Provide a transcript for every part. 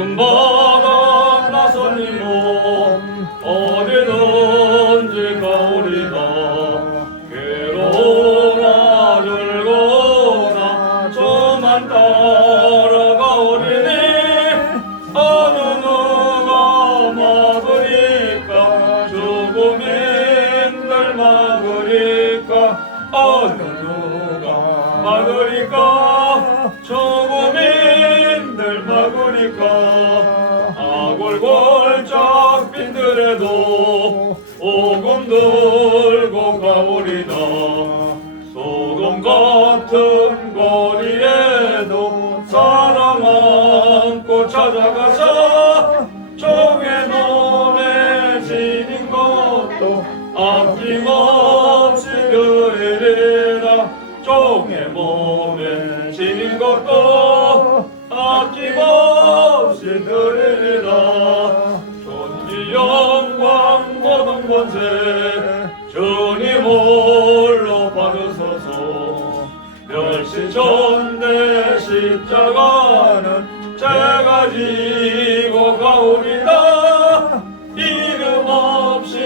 푸른바다 나선 이 몸 어디든지 가오리다. 괴로우나 즐거우나 저만 따라가오리니 어느 누가 막으리까 죽음인들 막으리까 어느 누가 막으리까 죽음인들 막으리까. 아골골짝 빈들에도 오금 들고 가오리다. 소돔 같은 거리에도 사랑 안고 찾아가서 종의 몸에 지닌 것도 아낌없이 드리리라. 종의 몸에 지닌 것도 아낌없이 드리리라. 존귀 영광 모든 권세 주님 홀로 받으소서. 멸시전대 십자가는 제가 지고 가오리다. 이름 없이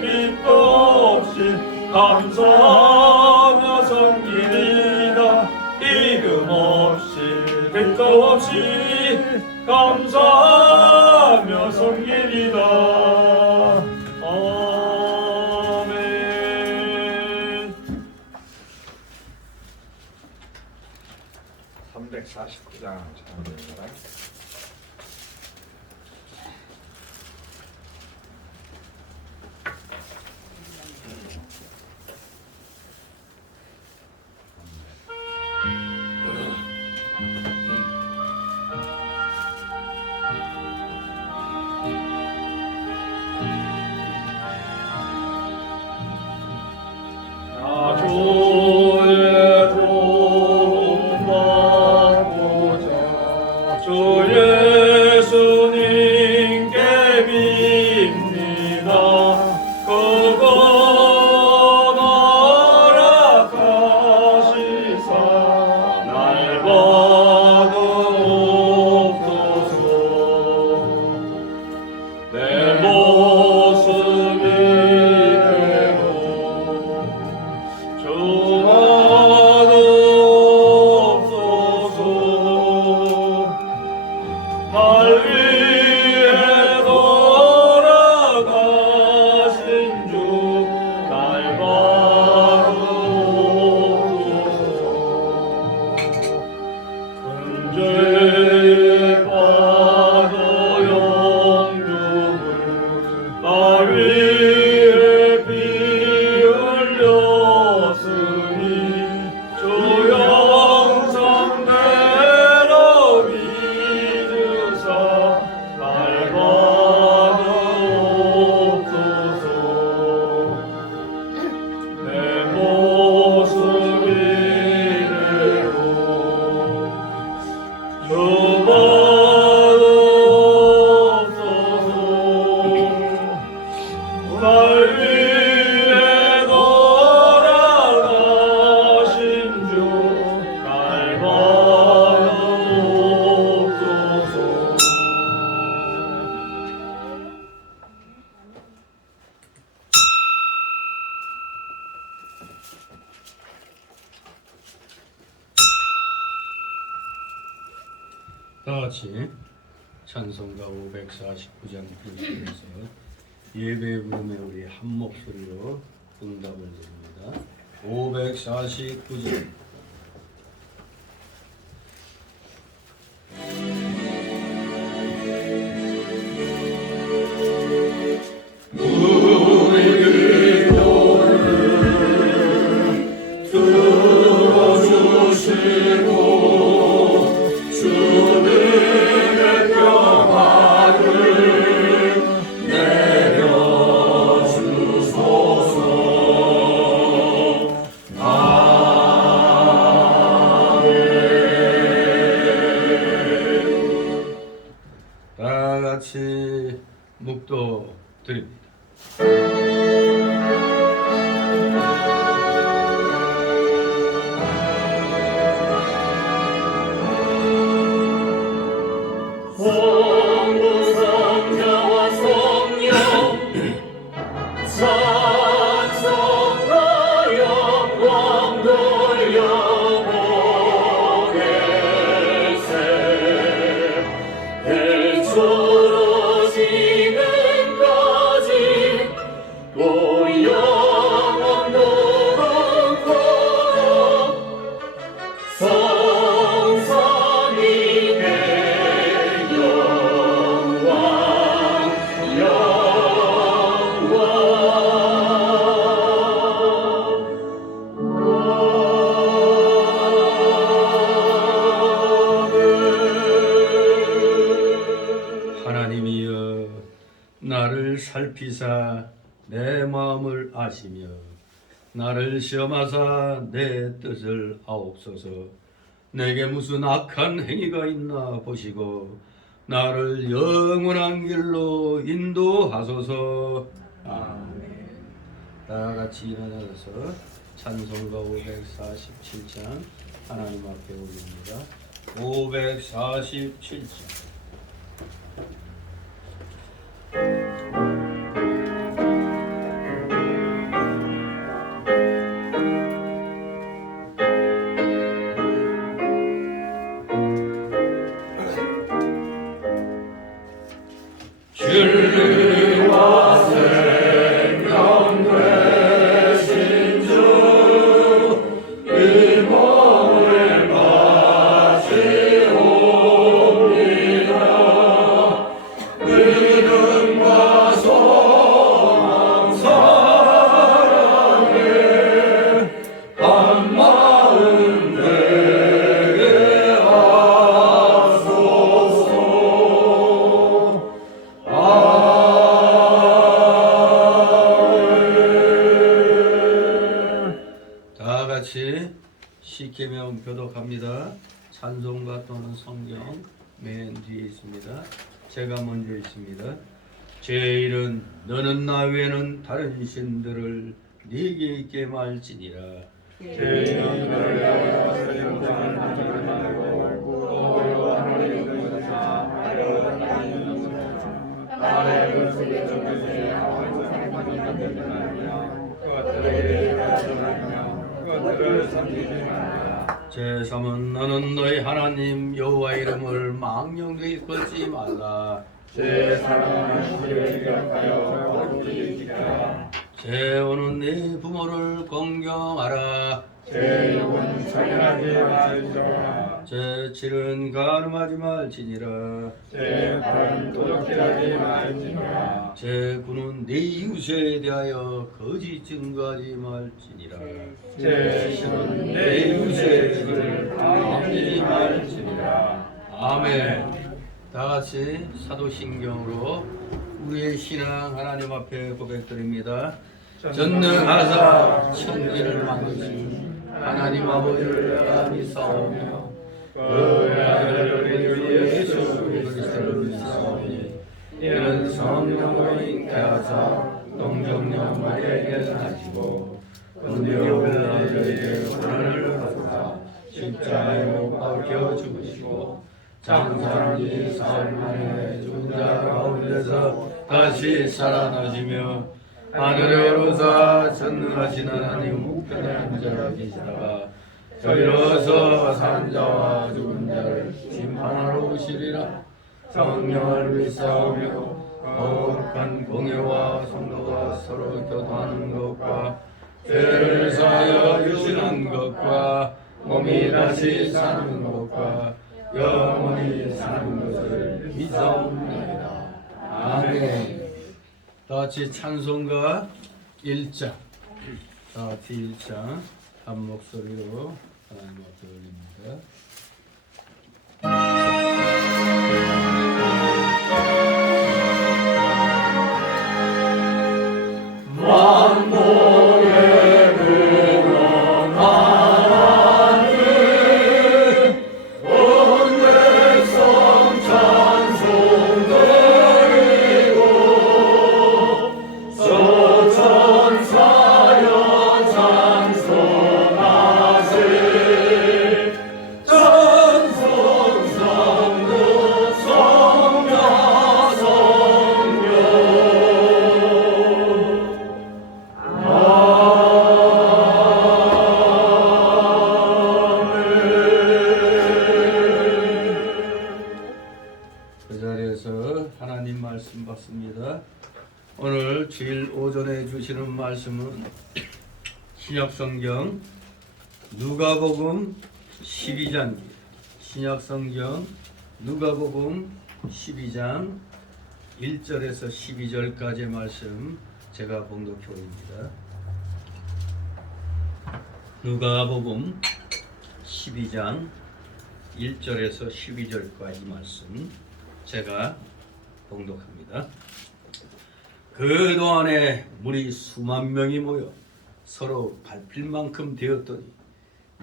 빛도 없이 감사하며 섬기리다. 이름 없이 빛도 없이 감사하며 섬기리다. 아멘. 349장 찬양합니다. 주의 도움 받고자 주 예수님께 빕니다. 그분 허락하시사 날 받으옵소서. 내 모습이 날 위해 돌아가신 주 날 받으옵소서. 큰 죄에 빠져 영육을 날 위해 피 흘렸으니 주 영상대로 믿으사 날 받으옵소서. 내 모습 이대로 주 받으옵소서. 날 위해 돌아가신 주 날 받으옵소서. 다 같이 찬송가 549장 부르시면서 예배 부름에 우리 한 목소리로 응답을 드립니다. 549장. 우리 기도를 들어주시고 주님의 평화를 내려주소서. 다 같이 묵도 드립니다. 오 영원토록시는까지 또 영원토록 성삼위의 영광 하나님이여 나를 살피사 내 마음을 아시며 나를 시험하사 내 뜻을 아옵소서. 내게 무슨 악한 행위가 있나 보시고 나를 영원한 길로 인도하소서. 아멘. 다 같이 일어나서 찬송가 547장 하나님 앞에 올립니다. 547장. 진리와 생명 되신 주 이 몸을 마시옵니다. 믿음과 소망 사랑에 한 마음 되게 하소서. 다 같이 십계명 교독합니다. 찬송가 또는 성경 맨 뒤에 있습니다. 제가 먼저 있습니다. 제1은 너는 나 외에는 다른 신들을 네게 있게 말지니라. 죄인은 너를 위하여 세상을 만들고 또 하나님의 것이나 하려고 하는 것이나 나의 모습의 존재에 하나님의 만들지 말며 그것들에게 가르쳐 말며 그것들을 섬기지 말며 제3은 너는 너희 하나님 여호와 이름을 망령되이 걸지 말라. 제 사랑하는 주를 기억하여 거룩히 지켜라. 제5는 네 부모를 공경하라. 제 6은 살인하지 말지어라. 제7은 간음하지 말지니라. 제 8은 도둑질하지 말지어라. 제9는 네 이웃에 대하여 거짓 증거하지 말지니라. 제 10은 내 이웃의 집을 방해하지 말지니라. 아멘. 다 같이 사도신경으로 우리의 신앙 하나님 앞에 고백드립니다. 전능하사 천지를 만드신 하나님 아버지를 내가 믿사오며 그 아들 우리 예수 그리스도를 믿사오니 이는 성령으로 잉태하사 동정녀 마리아에게 나시고 은혜를 아들에게 고난을 받으사 십자가에 못 박혀 죽으시고 장사한지 사흘 만에 죽은 자 가운데서 다시 살아나시며 하늘에 오르사 전능하신 하나님 우편에 앉아 계시다가 저리로서 산 자와 죽은 자를 심판하러 오시리라. 성령을 믿사오며 거룩한 공예와 성도가 서로 교도하는 것과 죄를 사하여 주시는 것과 몸이 다시 사는 것과 영원히 사는 것을 믿사옵나이다. 아멘. 다 같이 찬송가 1장, 다 같이 1장 한 목소리로 하나님 앞에 올립니다. 만복의 근원 하나님 온 백성 찬송 드리고 소천사여 찬송하세 찬송성도 그 자리에서 하나님 말씀 받습니다. 오늘 주일 오전에 주시는 말씀은 신약성경 누가복음 12장입니다. 신약성경 누가복음 12장 1절에서 12절까지의 말씀 제가 봉독해 올립니다. 누가복음 12장 1절에서 12절까지 말씀 제가 봉독합니다. 그동안에 물이 수만 명이 모여 서로 밟힐 만큼 되었더니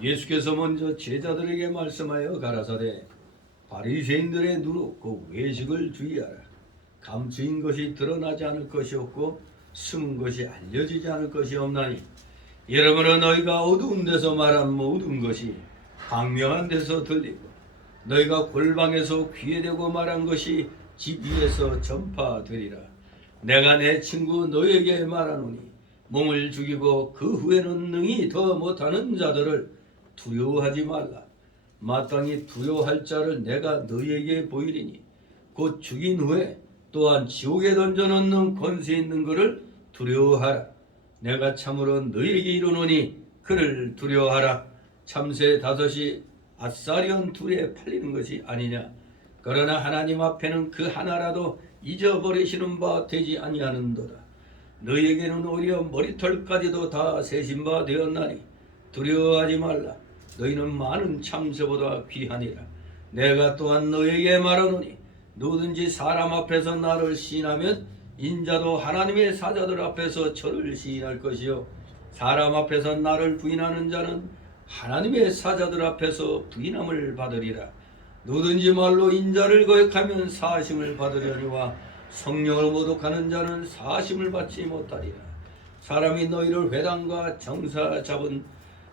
예수께서 먼저 제자들에게 말씀하여 가라사대 바리새인들의 누룩 그 외식을 주의하라. 감추인 것이 드러나지 않을 것이 없고 숨은 것이 알려지지 않을 것이 없나니 여러분은 너희가 어두운 데서 말한 모든 것이 광명한 데서 들리고 너희가 골방에서 귀에 대고 말한 것이 집 위에서 전파되리라. 내가 내 친구 너희에게 말하노니 몸을 죽이고 그 후에는 능히 더 못하는 자들을 두려워하지 말라. 마땅히 두려워할 자를 내가 너희에게 보이리니 곧 죽인 후에 또한 지옥에 던져넣는 권세 있는 그를 두려워하라. 내가 참으로 너희에게 이르노니 그를 두려워하라. 참새 5이 아사리온 2에 팔리는 것이 아니냐. 그러나 하나님 앞에는 그 하나라도 잊어버리시는 바 되지 아니하는도다. 너희에게는 오히려 머리털까지도 다 세신 바 되었나니 두려워하지 말라. 너희는 많은 참새보다 귀하니라. 내가 또한 너희에게 말하노니 누구든지 사람 앞에서 나를 시인하면 인자도 하나님의 사자들 앞에서 저를 시인할 것이요 사람 앞에서 나를 부인하는 자는 하나님의 사자들 앞에서 부인함을 받으리라. 누구든지 말로 인자를 거역하면 사심을 받으려니와 성령을 모독하는 자는 사심을 받지 못하리라. 사람이 너희를 회당과 정사 잡은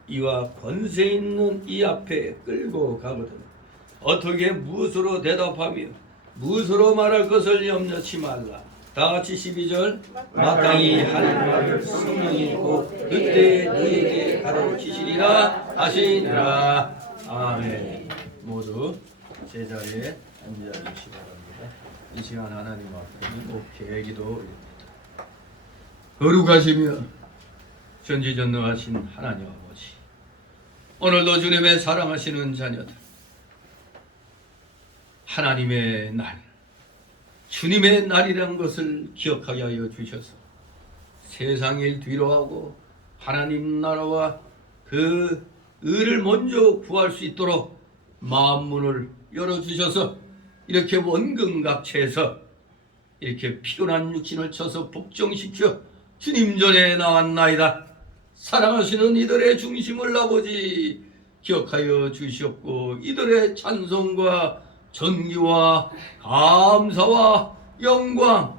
이와 권세 있는 이 앞에 끌고 가거든 어떻게 무엇으로 대답하며 무엇으로 말할 것을 염려치 말라. 다 같이 12절 마땅히 하나님의 성령이 있고 그때 너희에게 가르치시리라 하시니라. 아멘. 모두 제자리에 앉아주시기 바랍니다. 이 시간 하나님 앞에 목회 기도 올립니다. 거룩하시며 전지전능하신 하나님 아버지, 오늘도 주님의 사랑하시는 자녀들, 하나님의 날, 주님의 날이라는 것을 기억하게 하여 주셔서 세상 일 뒤로 하고 하나님 나라와 그 의를 먼저 구할 수 있도록 마음문을 열어주셔서 이렇게 원근갑체해서 이렇게 피곤한 육신을 쳐서 복종시켜 주님 전에 나왔나이다. 사랑하시는 이들의 중심을 아버지 기억하여 주시옵고 이들의 찬송과 전기와 감사와 영광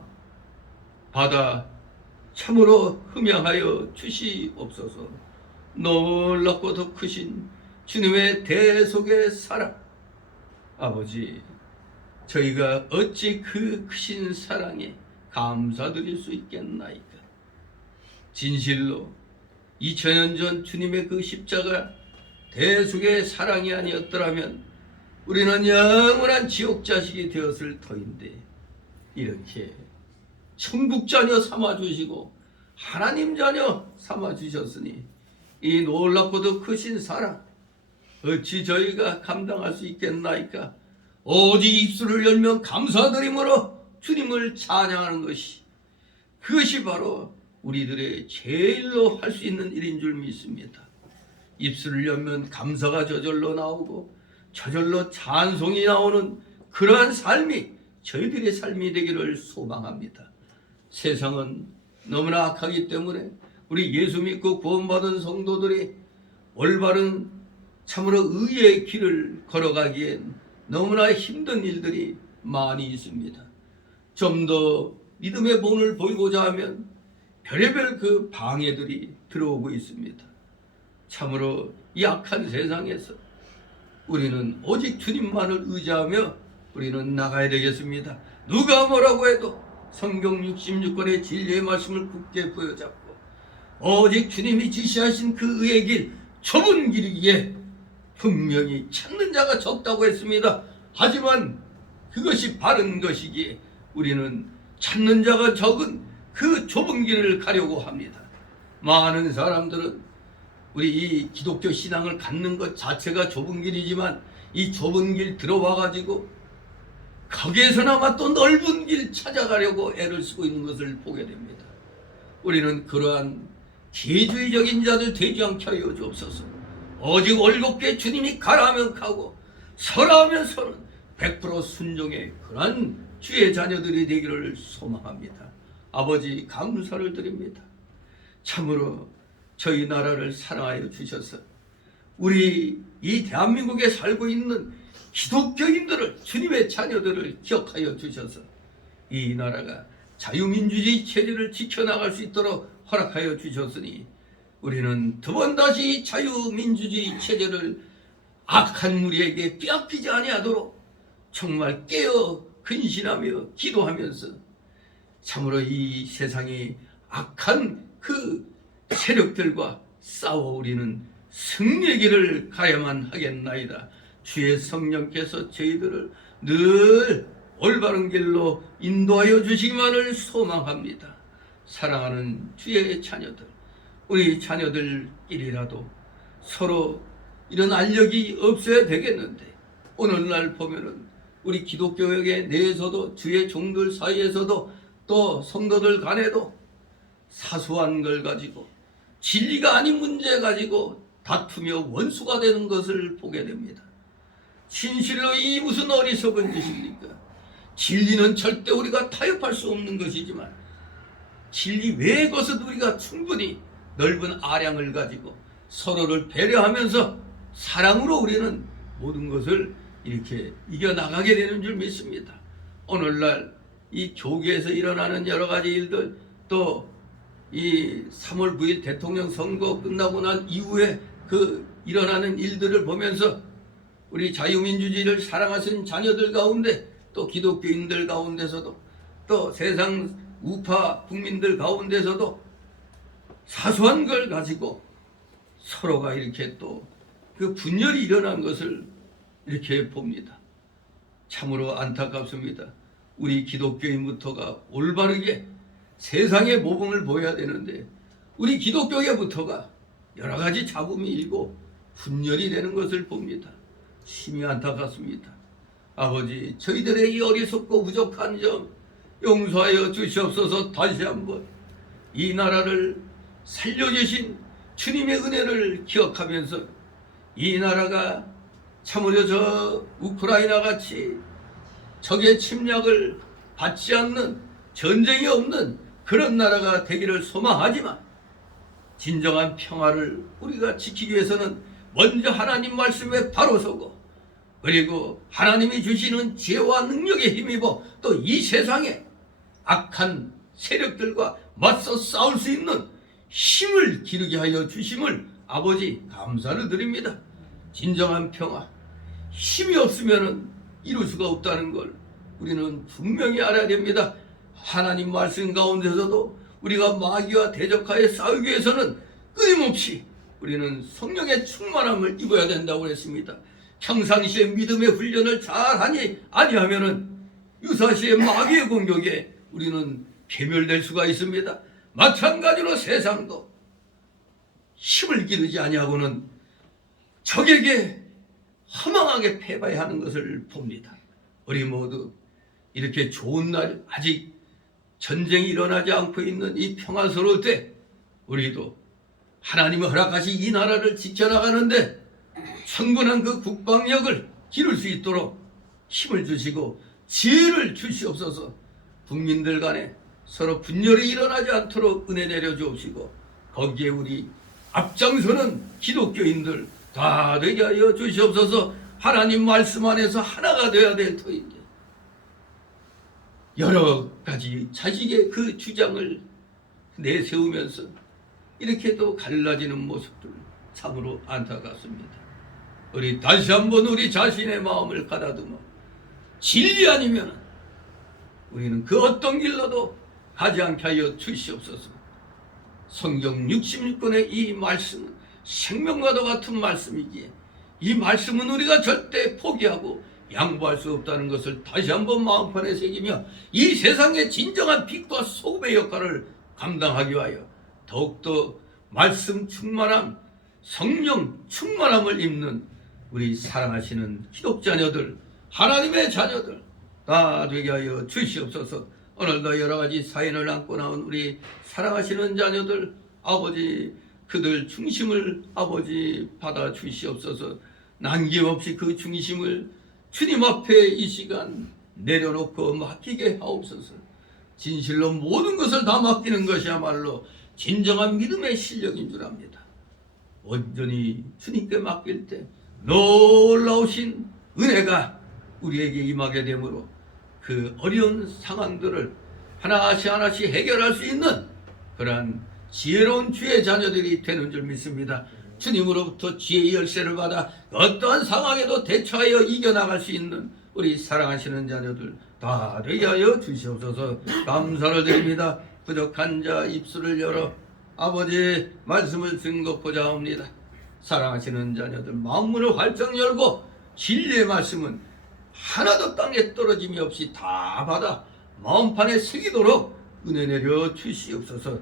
받아 참으로 흠양하여 주시옵소서. 놀랍고 더 크신 주님의 대속의 사랑, 아버지 저희가 어찌 그 크신 사랑에 감사드릴 수 있겠나이까. 진실로 2000년 전 주님의 그 십자가 대속의 사랑이 아니었더라면 우리는 영원한 지옥 자식이 되었을 터인데 이렇게 천국 자녀 삼아주시고 하나님 자녀 삼아주셨으니 이 놀랍고도 크신 사랑 어찌 저희가 감당할 수 있겠나이까. 오직 입술을 열면 감사드림으로 주님을 찬양하는 것이 그것이 바로 우리들의 제일로 할 수 있는 일인 줄 믿습니다. 입술을 열면 감사가 저절로 나오고 저절로 찬송이 나오는 그러한 삶이 저희들의 삶이 되기를 소망합니다. 세상은 너무나 악하기 때문에 우리 예수 믿고 구원받은 성도들이 올바른 참으로 의의 길을 걸어가기엔 너무나 힘든 일들이 많이 있습니다. 좀 더 믿음의 본을 보이고자 하면 별의별 그 방해들이 들어오고 있습니다. 참으로 이 악한 세상에서 우리는 오직 주님만을 의지하며 우리는 나가야 되겠습니다. 누가 뭐라고 해도 성경 66권의 진리의 말씀을 굳게 부여잡고 오직 주님이 지시하신 그 의의 길, 좁은 길이기에 분명히 찾는 자가 적다고 했습니다. 하지만 그것이 바른 것이기에 우리는 찾는 자가 적은 그 좁은 길을 가려고 합니다. 많은 사람들은 우리 이 기독교 신앙을 갖는 것 자체가 좁은 길이지만 이 좁은 길 들어와 가지고 거기에서나마 또 넓은 길 찾아가려고 애를 쓰고 있는 것을 보게 됩니다. 우리는 그러한 개주의적인 자들 되지 않게 하여 주옵소서. 오직 올곧게 주님이 가라하면 가고 서라하면 서는 100% 순종의 그러한 주의 자녀들이 되기를 소망합니다. 아버지 감사를 드립니다. 참으로 저희 나라를 사랑하여 주셔서 우리 이 대한민국에 살고 있는 기독교인들을, 주님의 자녀들을 기억하여 주셔서 이 나라가 자유민주주의 체제를 지켜나갈 수 있도록 허락하여 주셨으니 우리는 두 번 다시 자유민주주의 체제를 악한 무리에게 빼앗기지 아니하도록 정말 깨어 근신하며 기도하면서 참으로 이 세상의 악한 그 세력들과 싸워 우리는 승리의 길을 가야만 하겠나이다. 주의 성령께서 저희들을 늘 올바른 길로 인도하여 주시기만을 소망합니다. 사랑하는 주의 자녀들, 우리 자녀들끼리라도 서로 이런 알력이 없어야 되겠는데 오늘날 보면은 우리 기독교계 내에서도 주의 종들 사이에서도 또 성도들 간에도 사소한 걸 가지고 진리가 아닌 문제 가지고 다투며 원수가 되는 것을 보게 됩니다. 진실로 이 무슨 어리석은 짓입니까? 진리는 절대 우리가 타협할 수 없는 것이지만 진리 외의 것은 우리가 충분히 넓은 아량을 가지고 서로를 배려하면서 사랑으로 우리는 모든 것을 이렇게 이겨나가게 되는 줄 믿습니다. 오늘날 이 교계에서 일어나는 여러 가지 일들, 또 이 3월 9일 대통령 선거 끝나고 난 이후에 그 일어나는 일들을 보면서 우리 자유민주주의를 사랑하시는 자녀들 가운데 또 기독교인들 가운데서도 또 세상 우파 국민들 가운데서도 사소한 걸 가지고 서로가 이렇게 또 그 분열이 일어난 것을 이렇게 봅니다. 참으로 안타깝습니다. 우리 기독교인부터가 올바르게 세상의 모범을 보여야 되는데 우리 기독교계부터가 여러 가지 잡음이 일고 분열이 되는 것을 봅니다. 심히 안타깝습니다. 아버지, 저희들의 이 어리석고 부족한 점 용서하여 주시옵소서. 다시 한번 이 나라를 살려주신 주님의 은혜를 기억하면서 이 나라가 참으로 저 우크라이나 같이 적의 침략을 받지 않는, 전쟁이 없는 그런 나라가 되기를 소망하지만 진정한 평화를 우리가 지키기 위해서는 먼저 하나님 말씀에 바로 서고 그리고 하나님이 주시는 지혜와 능력에 힘입어 또 이 세상에 악한 세력들과 맞서 싸울 수 있는 힘을 기르게 하여 주심을 아버지 감사를 드립니다. 진정한 평화, 힘이 없으면 이룰 수가 없다는 걸 우리는 분명히 알아야 됩니다. 하나님 말씀 가운데서도 우리가 마귀와 대적하여 싸우기 위해서는 끊임없이 우리는 성령의 충만함을 입어야 된다고 했습니다. 평상시에 믿음의 훈련을 잘하니 아니하면은 유사시에 마귀의 공격에 우리는 괴멸될 수가 있습니다. 마찬가지로 세상도 힘을 기르지 아니하고는 적에게 허망하게 패배해야 하는 것을 봅니다. 우리 모두 이렇게 좋은 날, 아직 전쟁이 일어나지 않고 있는 이 평화스러울 때 우리도 하나님이 허락하신 이 나라를 지켜나가는데 충분한 그 국방력을 기를 수 있도록 힘을 주시고 지혜를 주시옵소서. 국민들 간에 서로 분열이 일어나지 않도록 은혜 내려 주옵시고 거기에 우리 앞장서는 기독교인들 다 되게 하여 주시옵소서. 하나님 말씀 안에서 하나가 되어야 될 터인데 여러 가지 자식의 그 주장을 내세우면서 이렇게 또 갈라지는 모습들 참으로 안타깝습니다. 우리 다시 한번 우리 자신의 마음을 가다듬어 진리 아니면 우리는 그 어떤 길로도 가지 않게 하여 주시옵소서. 성경 66권의 이 말씀은 생명과도 같은 말씀이기에 이 말씀은 우리가 절대 포기하고 양보할 수 없다는 것을 다시 한번 마음판에 새기며 이 세상의 진정한 빛과 소금의 역할을 감당하기 위하여 더욱더 말씀 충만함, 성령 충만함을 입는 우리 사랑하시는 기독자녀들, 하나님의 자녀들 다 되게 하여 주시옵소서. 오늘도 여러 가지 사연을 안고 나온 우리 사랑하시는 자녀들, 아버지 그들 중심을 아버지 받아 주시옵소서. 남김없이 그 중심을 주님 앞에 이 시간 내려놓고 맡기게 하옵소서. 진실로 모든 것을 다 맡기는 것이야말로 진정한 믿음의 실력인 줄 압니다. 온전히 주님께 맡길 때 놀라우신 은혜가 우리에게 임하게 되므로 그 어려운 상황들을 하나씩 하나씩 해결할 수 있는 그러한 지혜로운 주의 자녀들이 되는 줄 믿습니다. 주님으로부터 지혜의 열쇠를 받아 어떠한 상황에도 대처하여 이겨나갈 수 있는 우리 사랑하시는 자녀들 다 되게 하여 주시옵소서. 감사를 드립니다. 부족한 자 입술을 열어 아버지 말씀을 증거하고자 합니다. 사랑하시는 자녀들 마음문을 활짝 열고 진리의 말씀은 하나도 땅에 떨어짐이 없이 다 받아 마음판에 새기도록 은혜 내려 주시옵소서.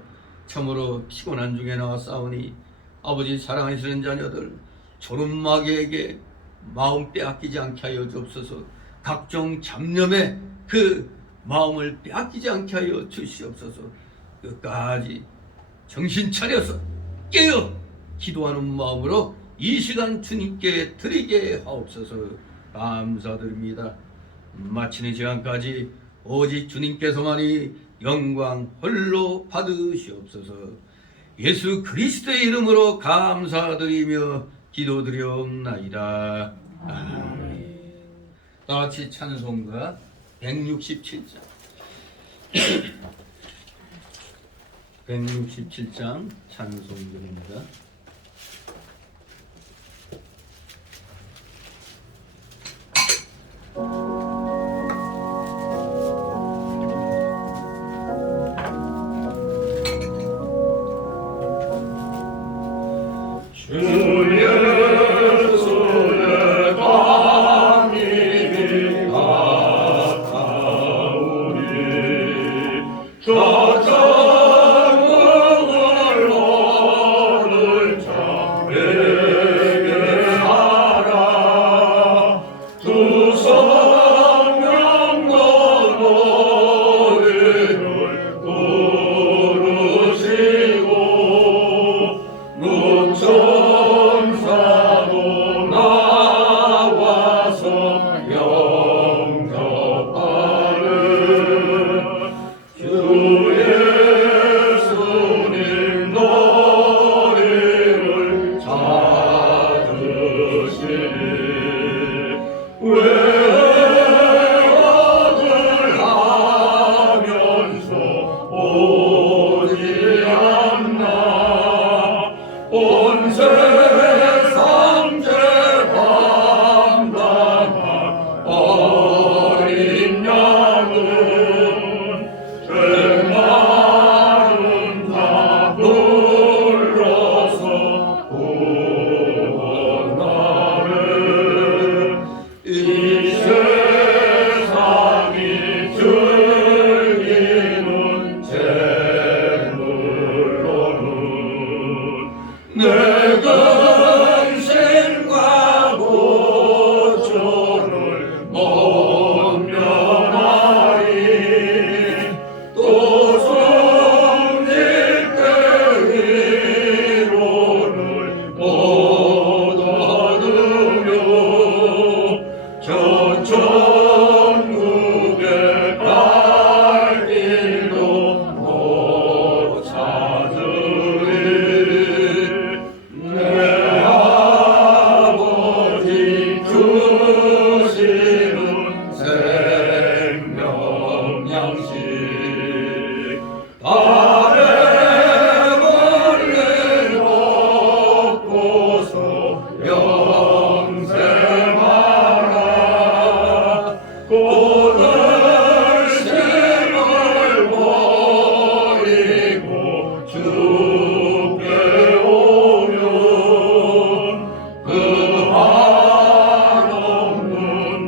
참으로 피곤한 중에 나와 싸우니 아버지 사랑하시는 자녀들 조름마귀에게 마음 빼앗기지 않게 하여 주옵소서. 각종 잡념의 그 마음을 빼앗기지 않게 하여 주시옵소서. 끝까지 정신 차려서 깨어 기도하는 마음으로 이 시간 주님께 드리게 하옵소서. 감사드립니다. 마치는 시간까지 오직 주님께서만이 영광 홀로 받으시옵소서. 예수 그리스도의 이름으로 감사드리며 기도드리옵나이다. 아멘. 다같이 찬송가 167장 167장 찬송들입니다.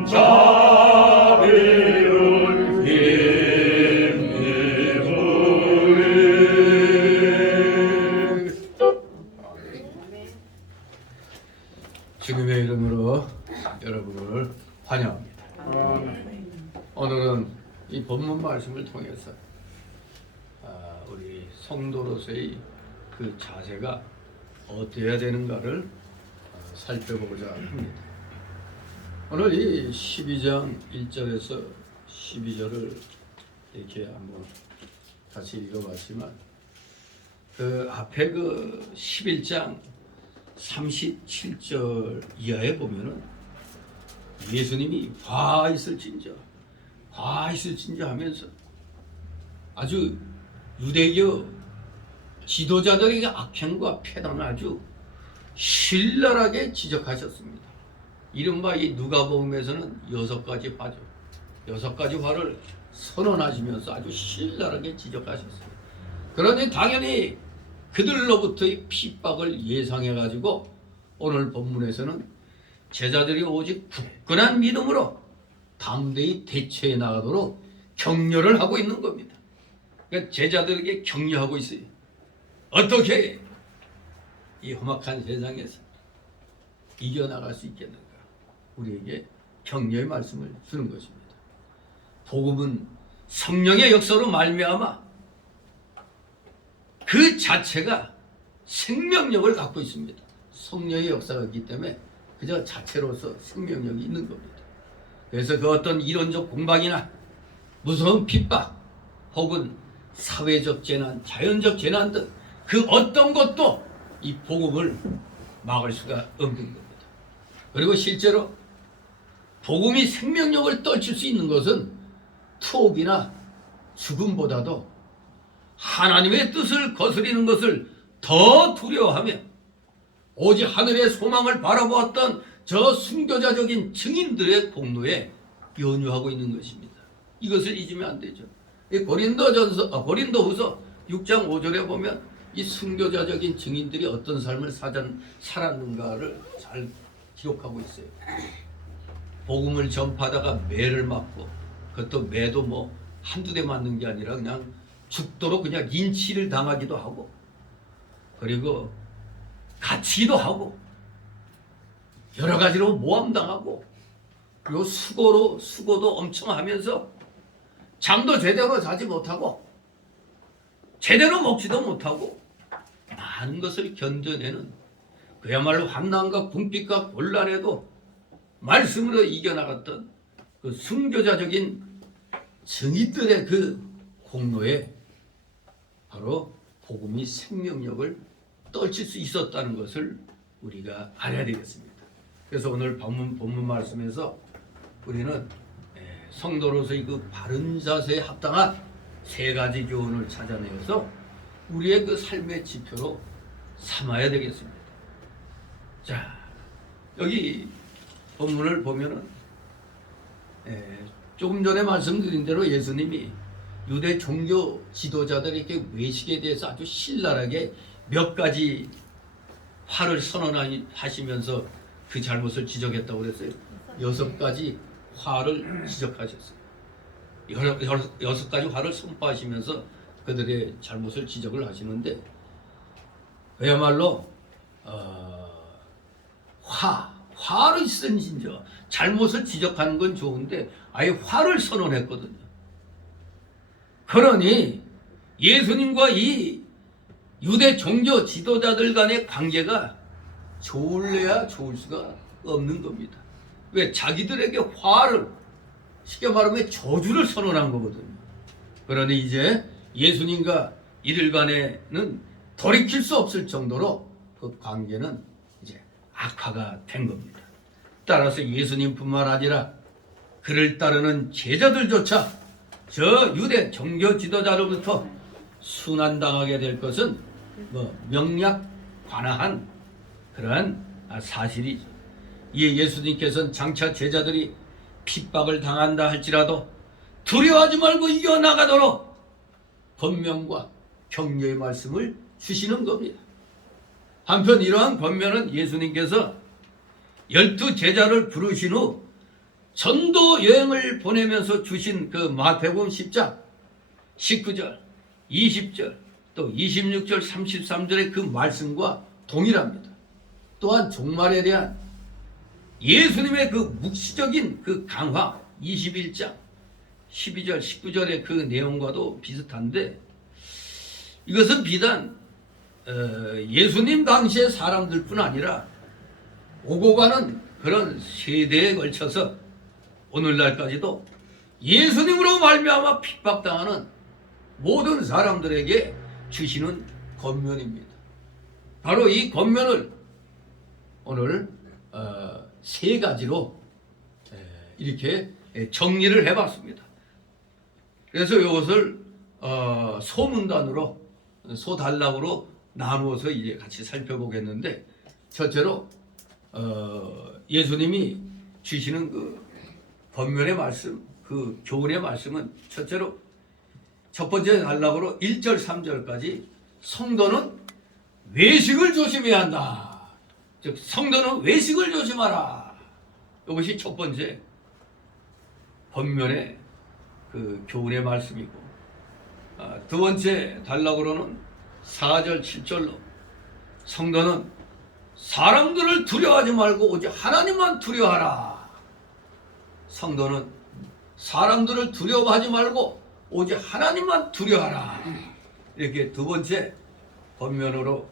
자 이 본문 말씀을 통해서 우리 성도로서의 그 자세가 어떠해야 되는가를 살펴보고자 합니다. 오늘 이 12장 1절에서 12절을 이렇게 한번 다시 읽어봤지만 그 앞에 그 11장 37절 이하에 보면은 예수님이 화 있을진저 하면서 아주 유대교 지도자들에게 악행과 패단을 아주 신랄하게 지적하셨습니다. 이른바 이 누가복음에서는 6가지 화를 선언하시면서 아주 신랄하게 지적하셨어요. 그러니 당연히 그들로부터의 핍박을 예상해 가지고 오늘 본문에서는 제자들이 오직 굳건한 믿음으로 담대히 대처해 나가도록 격려를 하고 있는 겁니다. 그러니까 제자들에게 격려하고 있어요. 어떻게 이 험악한 세상에서 이겨나갈 수 있겠는가? 우리에게 격려의 말씀을 주는 것입니다. 복음은 성령의 역사로 말미암아 그 자체가 생명력을 갖고 있습니다. 성령의 역사가 있기 때문에 그저 자체로서 생명력이 있는 겁니다. 그래서 그 어떤 이론적 공방이나 무서운 핍박 혹은 사회적 재난, 자연적 재난 등 그 어떤 것도 이 복음을 막을 수가 없는 겁니다. 그리고 실제로 복음이 생명력을 떨칠 수 있는 것은 투옥이나 죽음보다도 하나님의 뜻을 거스리는 것을 더 두려워하며 오직 하늘의 소망을 바라보았던 저 순교자적인 증인들의 공로에 연유하고 있는 것입니다. 이것을 잊으면 안 되죠. 고린도후서 6장 5절에 보면 이 순교자적인 증인들이 어떤 삶을 살았는가를 잘 기록하고 있어요. 복음을 전파하다가 매를 맞고, 그것도 매도 뭐 한두 대 맞는 게 아니라 그냥 죽도록 그냥 인치를 당하기도 하고, 그리고 갇히기도 하고, 여러 가지로 모함당하고, 그리고 수고도 엄청 하면서 잠도 제대로 자지 못하고 제대로 먹지도 못하고 많은 것을 견뎌내는 그야말로 환난과 궁핍과 곤란에도 말씀으로 이겨나갔던 그 순교자적인 증인들의 그 공로에 바로 복음이 생명력을 떨칠 수 있었다는 것을 우리가 알아야 되겠습니다. 그래서 오늘 본문 말씀에서 우리는 성도로서의 그 바른 자세에 합당한 3가지 교훈을 찾아내서 우리의 그 삶의 지표로 삼아야 되겠습니다. 자, 여기 본문을 보면은 조금 전에 말씀드린 대로 예수님이 유대 종교 지도자들에게 외식에 대해서 아주 신랄하게 몇 가지 화를 선언하시면서 그 잘못을 지적했다고 그랬어요. 6가지 화를 지적하셨어요. 6가지 화를 선포하시면서 그들의 잘못을 지적을 하시는데, 그야말로 화를 쓴진저 잘못을 지적하는 건 좋은데 아예 화를 선언했거든요. 그러니 예수님과 이 유대 종교 지도자들 간의 관계가 좋을래야 좋을 수가 없는 겁니다. 왜? 자기들에게 화를, 쉽게 말하면 저주를 선언한 거거든요. 그러니 이제 예수님과 이들 간에는 돌이킬 수 없을 정도로 그 관계는 이제 악화가 된 겁니다. 따라서 예수님뿐만 아니라 그를 따르는 제자들조차 저 유대 종교 지도자로부터 순환당하게 될 것은 명약관화한 그러한 사실이죠. 이에 예수님께서는 장차 제자들이 핍박을 당한다 할지라도 두려워하지 말고 이겨나가도록 권면과 격려의 말씀을 주시는 겁니다. 한편 이러한 권면은 예수님께서 12제자를 부르신 후 전도 여행을 보내면서 주신 그 마태복음 10장 19절, 20절, 또 26절, 33절의 그 말씀과 동일합니다. 또한 종말에 대한 예수님의 그 묵시적인 그 강화 21장 12절, 19절의 그 내용과도 비슷한데 이것은 비단 예수님 당시의 사람들뿐 아니라 오고 가는 그런 세대에 걸쳐서 오늘날까지도 예수님으로 말미암아 핍박당하는 모든 사람들에게 주시는 권면입니다. 바로 이 권면을 오늘 세 가지로 이렇게 정리를 해봤습니다. 그래서 이것을 소문단으로 소단락으로 나누어서 이제 같이 살펴보겠는데, 첫째로 예수님이 주시는 그 권면의 말씀, 그 교훈의 말씀은 첫째로 첫 번째 단락으로 1절 3절까지 성도는 외식을 조심해야 한다. 즉 성도는 외식을 조심하라. 이것이 첫 번째 권면의 그 교훈의 말씀이고, 두 번째 단락으로는 4절 7절로 성도는 사람들을 두려워하지 말고 오직 하나님만 두려워하라. 성도는 사람들을 두려워하지 말고 오직 하나님만 두려워하라. 이렇게 두 번째 권면으로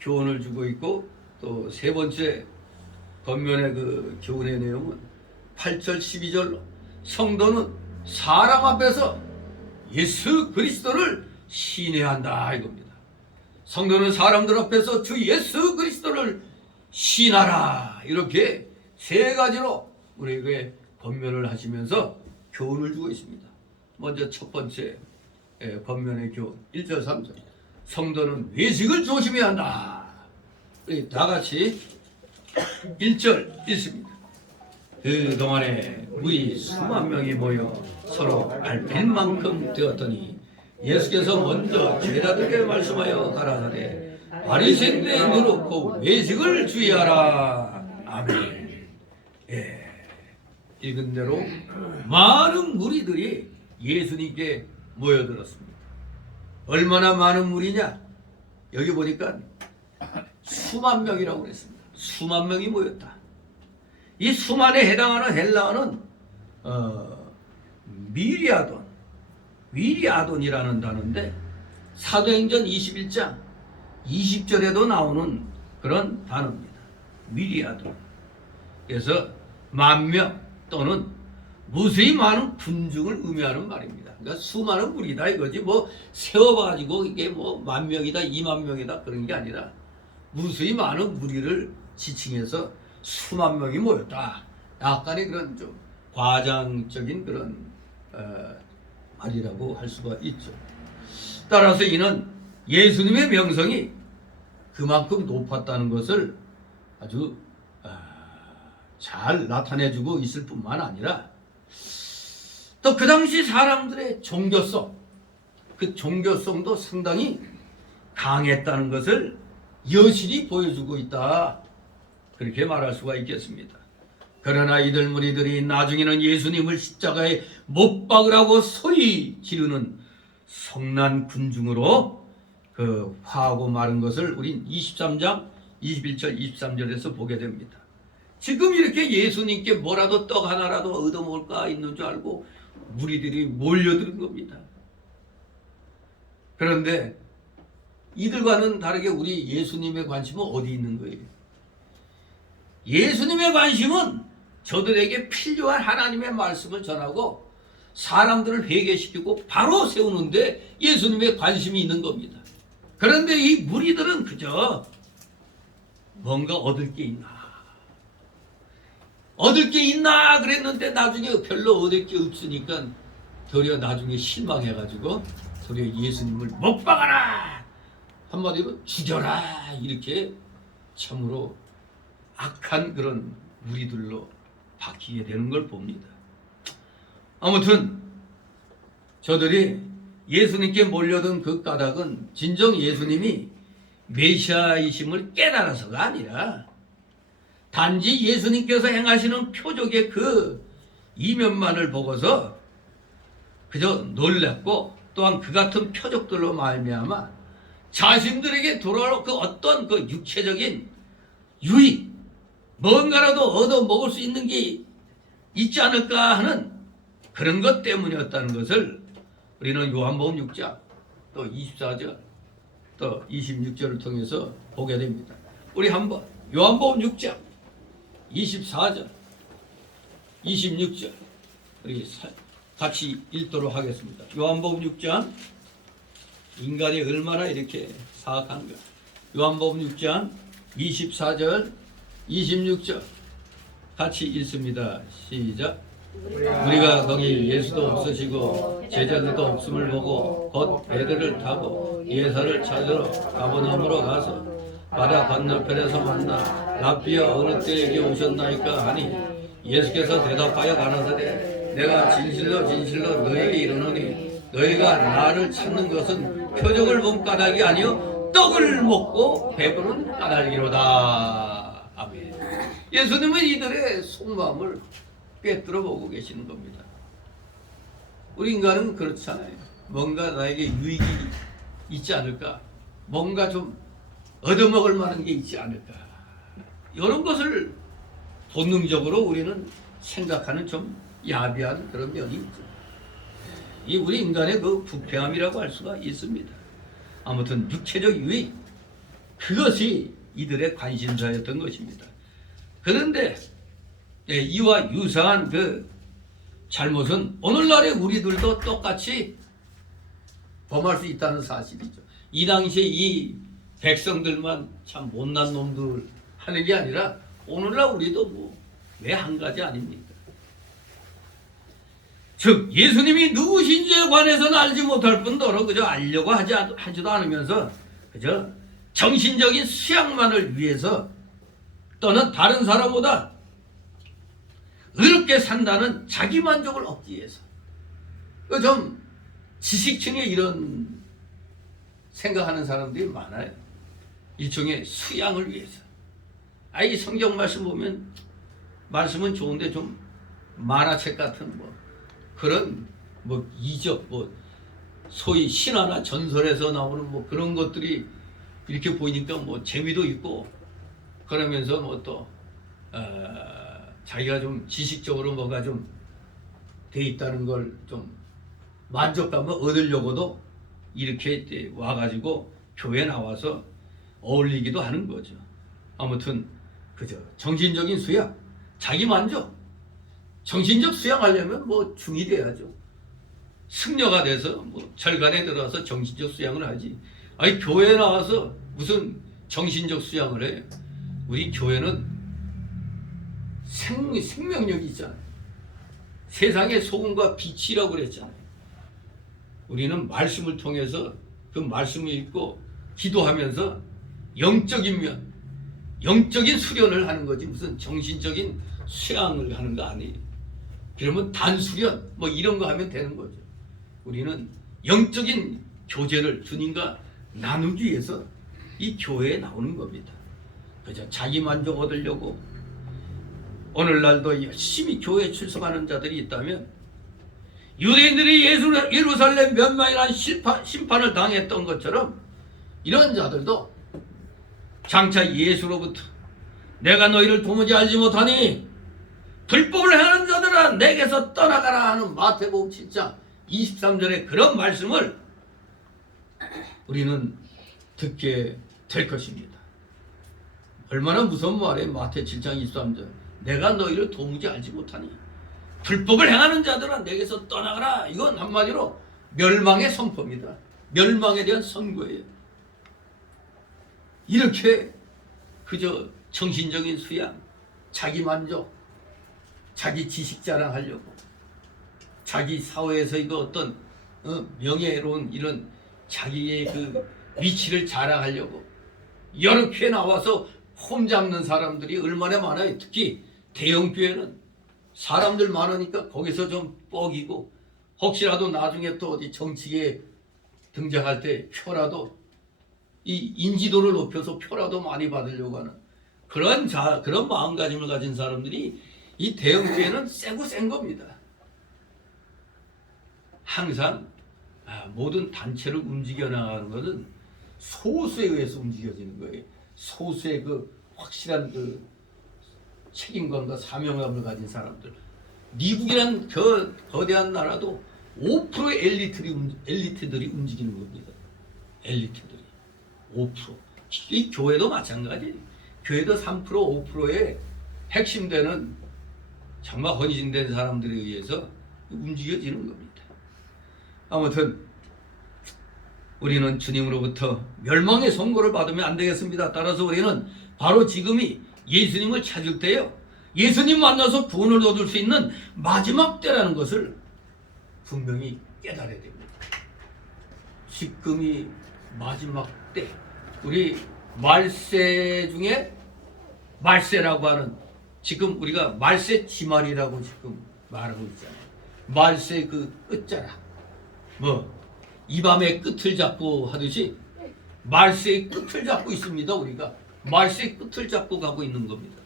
교훈을 주고 있고, 또 세 번째 권면의 그 교훈의 내용은 8절 12절로 성도는 사람 앞에서 예수 그리스도를 신뢰한다 이겁니다. 성도는 사람들 앞에서 주 예수 그리스도를 신하라. 이렇게 세 가지로 우리에게 권면을 하시면서 교훈을 주고 있습니다. 먼저 첫 번째 권면의 교훈 1절 3절 성도는 외식을 조심해야 한다. 우리 다 같이 1절 읽습니다. 그동안에 우리 수만 명이 모여 서로 밟힐 만큼 되었더니 예수께서 먼저 제자들에게 말씀하여 가라사대 바리새인들의 누룩고 외식을 주의하라. 아멘. 읽은 대로 많은 무리들이 예수님께 모여들었습니다. 얼마나 많은 무리냐? 여기 보니까 수만 명이라고 그랬습니다. 수만 명이 모였다. 이 수만에 해당하는 헬라어는 위리아돈이라는 단어인데 사도행전 21장 20절에도 나오는 그런 단어입니다. 위리아돈. 그래서 만명 또는 무수히 많은 군중을 의미하는 말입니다. 그러니까 수많은 무리다 이거지, 뭐 세워가지고 이게 뭐 10,000명이다 20,000명이다 그런 게 아니라 무수히 많은 무리를 지칭해서 수만 명이 모였다. 약간의 그런 좀 과장적인 그런 말이라고 할 수가 있죠. 따라서 이는 예수님의 명성이 그만큼 높았다는 것을 아주 잘 나타내주고 있을 뿐만 아니라 또 그 당시 사람들의 종교성, 그 종교성도 상당히 강했다는 것을 여실히 보여주고 있다. 그렇게 말할 수가 있겠습니다. 그러나 이들 무리들이 나중에는 예수님을 십자가에 못 박으라고 소리 지르는 성난 군중으로 그 화하고 마른 것을 우린 23장 21절 23절에서 보게 됩니다. 지금 이렇게 예수님께 뭐라도 떡 하나라도 얻어먹을까 있는 줄 알고 무리들이 몰려드는 겁니다. 그런데 이들과는 다르게 우리 예수님의 관심은 어디 있는 거예요? 예수님의 관심은 저들에게 필요한 하나님의 말씀을 전하고 사람들을 회개시키고 바로 세우는데 예수님의 관심이 있는 겁니다. 그런데 이 무리들은 그저 뭔가 얻을 게 있나 그랬는데 나중에 별로 얻을 게 없으니까 도리어 나중에 실망해가지고 도리어 예수님을 못 박아라, 한마디로 죽여라, 이렇게 참으로 악한 그런 무리들로 바뀌게 되는 걸 봅니다. 아무튼 저들이 예수님께 몰려든 그 까닭은 진정 예수님이 메시아이심을 깨달아서가 아니라 단지 예수님께서 행하시는 표적의 그 이면만을 보고서 그저 놀랐고, 또한 그 같은 표적들로 말미암아 자신들에게 돌아올 그 어떤 그 육체적인 유익, 뭔가라도 얻어 먹을 수 있는 게 있지 않을까 하는 그런 것 때문이었다는 것을 우리는 요한복음 6장 또 24절 또 26절을 통해서 보게 됩니다. 우리 한번 요한복음 6장 24절 26절 우리 같이 읽도록 하겠습니다. 요한복음 6장 인간이 얼마나 이렇게 사악한가. 요한복음 6장 24절 26절 같이 읽습니다. 시작. 우리가 거기 예수도 없으시고 제자들도 없음을 보고 곧 배들을 타고 예사를 찾으러 가버나움으로 가서 바다 건너편에서 만나 랍비여 어느 때에게 오셨나이까 하니 예수께서 대답하여 가라사대 내가 진실로 진실로 너희에게 이르노니 너희가 나를 찾는 것은 표적을 본 까닭이 아니요 떡을 먹고 배부른 까닭이로다. 아멘. 예수님은 이들의 속마음을 꿰뚫어 보고 계시는 겁니다. 우리 인간은 그렇잖아요. 뭔가 나에게 유익이 있지 않을까? 뭔가 좀 얻어먹을 만한 게 있지 않을까? 이런 것을 본능적으로 우리는 생각하는 좀 야비한 그런 면이 있죠. 이 우리 인간의 그 부패함이라고 할 수가 있습니다. 아무튼 육체적 유익, 그것이 이들의 관심사였던 것입니다. 그런데 이와 유사한 그 잘못은 오늘날의 우리들도 똑같이 범할 수 있다는 사실이죠. 이 당시에 이 백성들만 참 못난 놈들 하는 게 아니라 오늘날 우리도 뭐 왜 한 가지 아닙니까? 즉 예수님이 누구신지에 관해서는 알지 못할 뿐더러 그저 알려고 하지도 않으면서 그저 정신적인 수양만을 위해서 또는 다른 사람보다 의롭게 산다는 자기 만족을 얻기 위해서 좀 지식층에 이런 생각하는 사람들이 많아요. 일종의 수양을 위해서. 이 성경 말씀 보면 말씀은 좋은데 좀 만화책 같은 뭐 그런 뭐 이적 뭐 소위 신화나 전설에서 나오는 뭐 그런 것들이 이렇게 보이니까 뭐 재미도 있고 그러면서 뭐 또 자기가 좀 지식적으로 뭐가 좀 돼 있다는 걸 좀 만족감을 얻으려고도 이렇게 와가지고 교회 나와서 어울리기도 하는 거죠. 아무튼 그저 정신적인 수양, 자기 만족, 정신적 수양하려면 뭐 중이 돼야죠. 승려가 돼서 뭐 절간에 들어가서 정신적 수양을 하지. 교회에 나와서 무슨 정신적 수양을 해요. 우리 교회는 생명력이 있잖아요. 세상의 소금과 빛이라고 그랬잖아요. 우리는 말씀을 통해서 그 말씀을 읽고 기도하면서 영적인 면, 영적인 수련을 하는 거지 무슨 정신적인 수양을 하는 거 아니에요. 그러면 단수련 뭐 이런 거 하면 되는 거죠. 우리는 영적인 교제를 주님과 나누기 위해서 이 교회에 나오는 겁니다. 그저 자기 만족 얻으려고 오늘날도 열심히 교회에 출석하는 자들이 있다면 유대인들이 예루살렘 멸망이라는 심판을 당했던 것처럼 이런 자들도 장차 예수로부터 내가 너희를 도무지 알지 못하니 불법을 행하는 자들아 내게서 떠나가라 하는 마태복음 7장 23절의 그런 말씀을 우리는 듣게 될 것입니다. 얼마나 무서운 말이에요. 마태 7장 23절 내가 너희를 도무지 알지 못하니 불법을 행하는 자들아 내게서 떠나가라. 이건 한마디로 멸망의 선포입니다. 멸망에 대한 선고예요. 이렇게 그저 정신적인 수양, 자기 만족, 자기 지식 자랑하려고 자기 사회에서 이거 어떤 명예로운 이런 자기의 그 위치를 자랑하려고 여러 교회 나와서 폼 잡는 사람들이 얼마나 많아요. 특히 대형 교회는 사람들 많으니까 거기서 좀 뻐기고 혹시라도 나중에 또 어디 정치계에 등장할 때 표라도 이 인지도를 높여서 표라도 많이 받으려고 하는 그런 마음가짐을 가진 사람들이 이 대형 교회는 세고 센 겁니다. 항상 모든 단체를 움직여 나가는 것은 소수에 의해서 움직여지는 거예요. 소수의 그 확실한 그 책임감과 사명감을 가진 사람들. 미국이란 저 거대한 나라도 5%의 엘리트들이 움직이는 겁니다. 엘리트들이 5%. 이 교회도 마찬가지. 교회도 3% 5%의 핵심되는 정말 헌신된 사람들에 의해서 움직여지는 겁니다. 아무튼 우리는 주님으로부터 멸망의 선고를 받으면 안 되겠습니다. 따라서 우리는 바로 지금이 예수님을 찾을 때요, 예수님 만나서 구원을 얻을 수 있는 마지막 때라는 것을 분명히 깨달아야 됩니다. 지금이 마지막 때. 우리 말세 중에 말세라고 하는, 지금 우리가 말세 지말이라고 지금 말하고 있잖아요. 말세 그 끝자락, 이 밤의 끝을 잡고 하듯이 말세의 끝을 잡고 있습니다. 우리가 말세의 끝을 잡고 가고 있는 겁니다.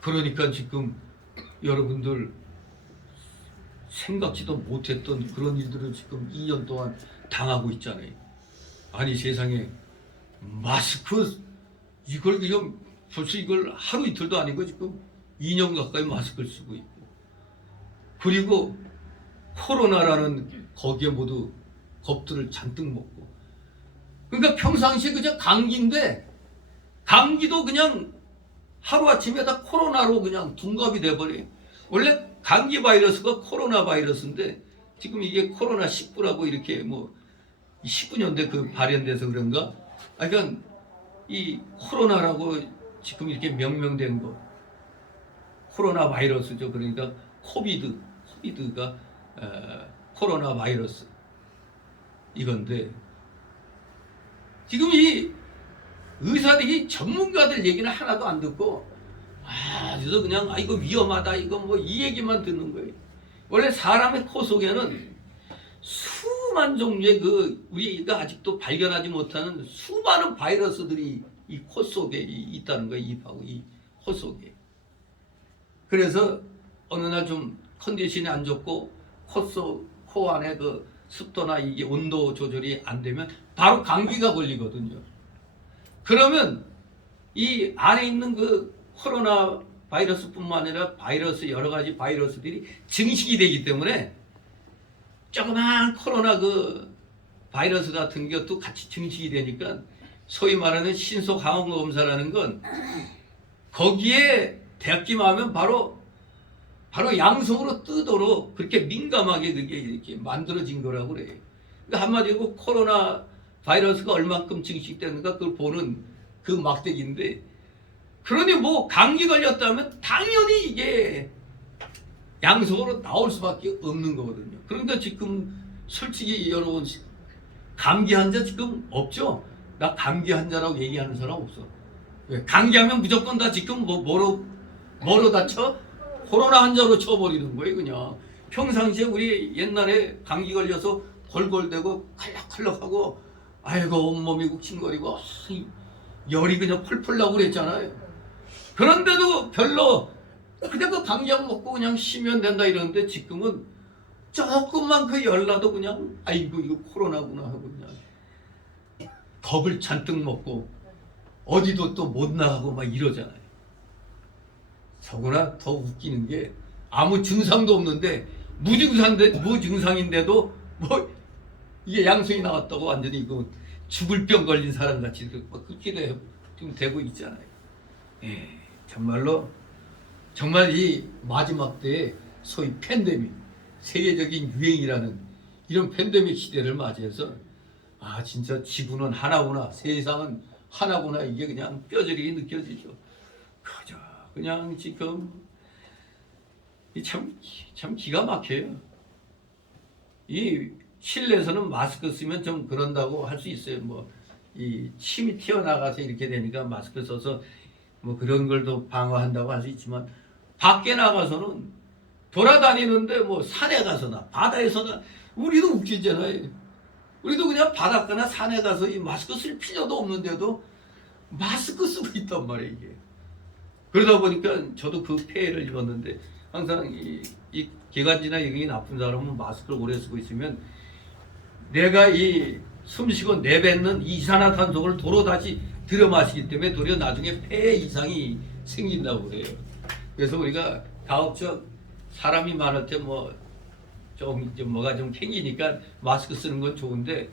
그러니까 지금 여러분들 생각지도 못했던 그런 일들을 지금 2년 동안 당하고 있잖아요. 아니 세상에 마스크 이걸 벌써 이걸 하루 이틀도 아니고 지금 2년 가까이 마스크를 쓰고 있고, 그리고 코로나라는 거기에 모두 겁들을 잔뜩 먹고, 그러니까 평상시에 그저 감기인데 감기도 그냥 하루아침에 다 코로나로 그냥 둔갑이 돼버려요. 원래 감기 바이러스가 코로나 바이러스인데 지금 이게 코로나 19라고 이렇게 19년대 그 발현돼서 그런가? 그러니까 이 코로나라고 지금 이렇게 명명된 거 코로나 바이러스죠. 그러니까 코비드가 코로나 바이러스 이건데, 지금 이 의사들이 전문가들 얘기는 하나도 안 듣고 그래서 그냥 이거 위험하다 이거 이 얘기만 듣는 거예요. 원래 사람의 코 속에는 수만 종류의 우리가 아직도 발견하지 못하는 수많은 바이러스들이 이 코 속에 있다는 거예요. 입하고 이 코 속에. 그래서 어느 날 좀 컨디션이 안 좋고 코 안에 그 습도나 이게 온도 조절이 안 되면 바로 감기가 걸리거든요. 그러면 이 안에 있는 그 코로나 바이러스뿐만 아니라 여러 가지 바이러스들이 증식이 되기 때문에 조그만 코로나 그 바이러스 같은 것도 같이 증식이 되니까 소위 말하는 신속 항원 검사라는 건 거기에 대기만 하면 바로 양성으로 뜨도록 그렇게 민감하게 그게 이렇게 만들어진 거라고 그래요. 그러니까 한마디로 코로나 바이러스가 얼만큼 증식되는가 그걸 보는 그 막대기인데, 그러니 감기 걸렸다면 당연히 이게 양성으로 나올 수밖에 없는 거거든요. 그러니까 지금 솔직히 여러분 감기 환자 지금 없죠? 나 감기 환자라고 얘기하는 사람 없어. 왜? 감기하면 무조건 다 지금 뭐로 다쳐? 코로나 환자로 쳐버리는 거예요. 그냥 평상시에 우리 옛날에 감기 걸려서 골골대고 칼락칼락하고 아이고 온몸이 욱신거리고 열이 그냥 펄펄 나고 그랬잖아요. 그런데도 별로 그냥 그 감기약 먹고 그냥 쉬면 된다 이러는데 지금은 조금만 그 열 나도 그냥 아이고 이거 코로나구나 하고 그냥 겁을 잔뜩 먹고 어디도 또 못 나가고 막 이러잖아요. 더구나 더 웃기는 게 아무 증상도 없는데 무증상인데도 이게 양성이 나왔다고 완전히 이거 죽을 병 걸린 사람 같이 그렇게 지금 되고 있잖아요. 정말 이 마지막 때에 소위 팬데믹, 세계적인 유행이라는 이런 팬데믹 시대를 맞이해서 진짜 지구는 하나구나, 세상은 하나구나, 이게 그냥 뼈저리게 느껴지죠. 그냥 지금 참 기가 막혀요. 이 실내에서는 마스크 쓰면 좀 그런다고 할 수 있어요. 이 침이 튀어나가서 이렇게 되니까 마스크 써서 그런 걸 더 방어한다고 할 수 있지만, 밖에 나가서는 돌아다니는데 산에 가서나 바다에서나 우리도 웃기잖아요. 우리도 그냥 바닷가나 산에 가서 이 마스크 쓸 필요도 없는데도 마스크 쓰고 있단 말이에요. 이게. 그러다 보니까 저도 그 폐해를 입었는데, 항상 이 기관지나 여기 나쁜 사람은 마스크를 오래 쓰고 있으면 내가 이 숨쉬고 내뱉는 이산화탄소를 도로 다시 들여 마시기 때문에 도리어 나중에 폐에 이상이 생긴다고 그래요. 그래서 우리가 가급적 사람이 많을 때 뭐 좀 뭐가 좀 생기니까 마스크 쓰는 건 좋은데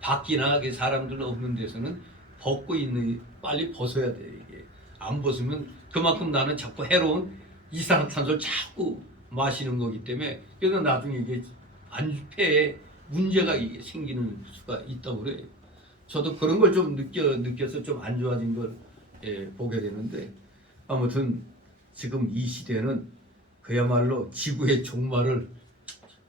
밖이나 사람들 없는 데서는 벗고 있는 빨리 벗어야 돼. 이게 안 벗으면 그만큼 나는 자꾸 해로운 이산화탄소를 자꾸 마시는 거기 때문에 그래서 나중에 이게 폐에 문제가 이게 생기는 수가 있다고 그래요. 저도 그런 걸 좀 느껴서 좀 안 좋아진 걸 보게 되는데 아무튼 지금 이 시대는 그야말로 지구의 종말을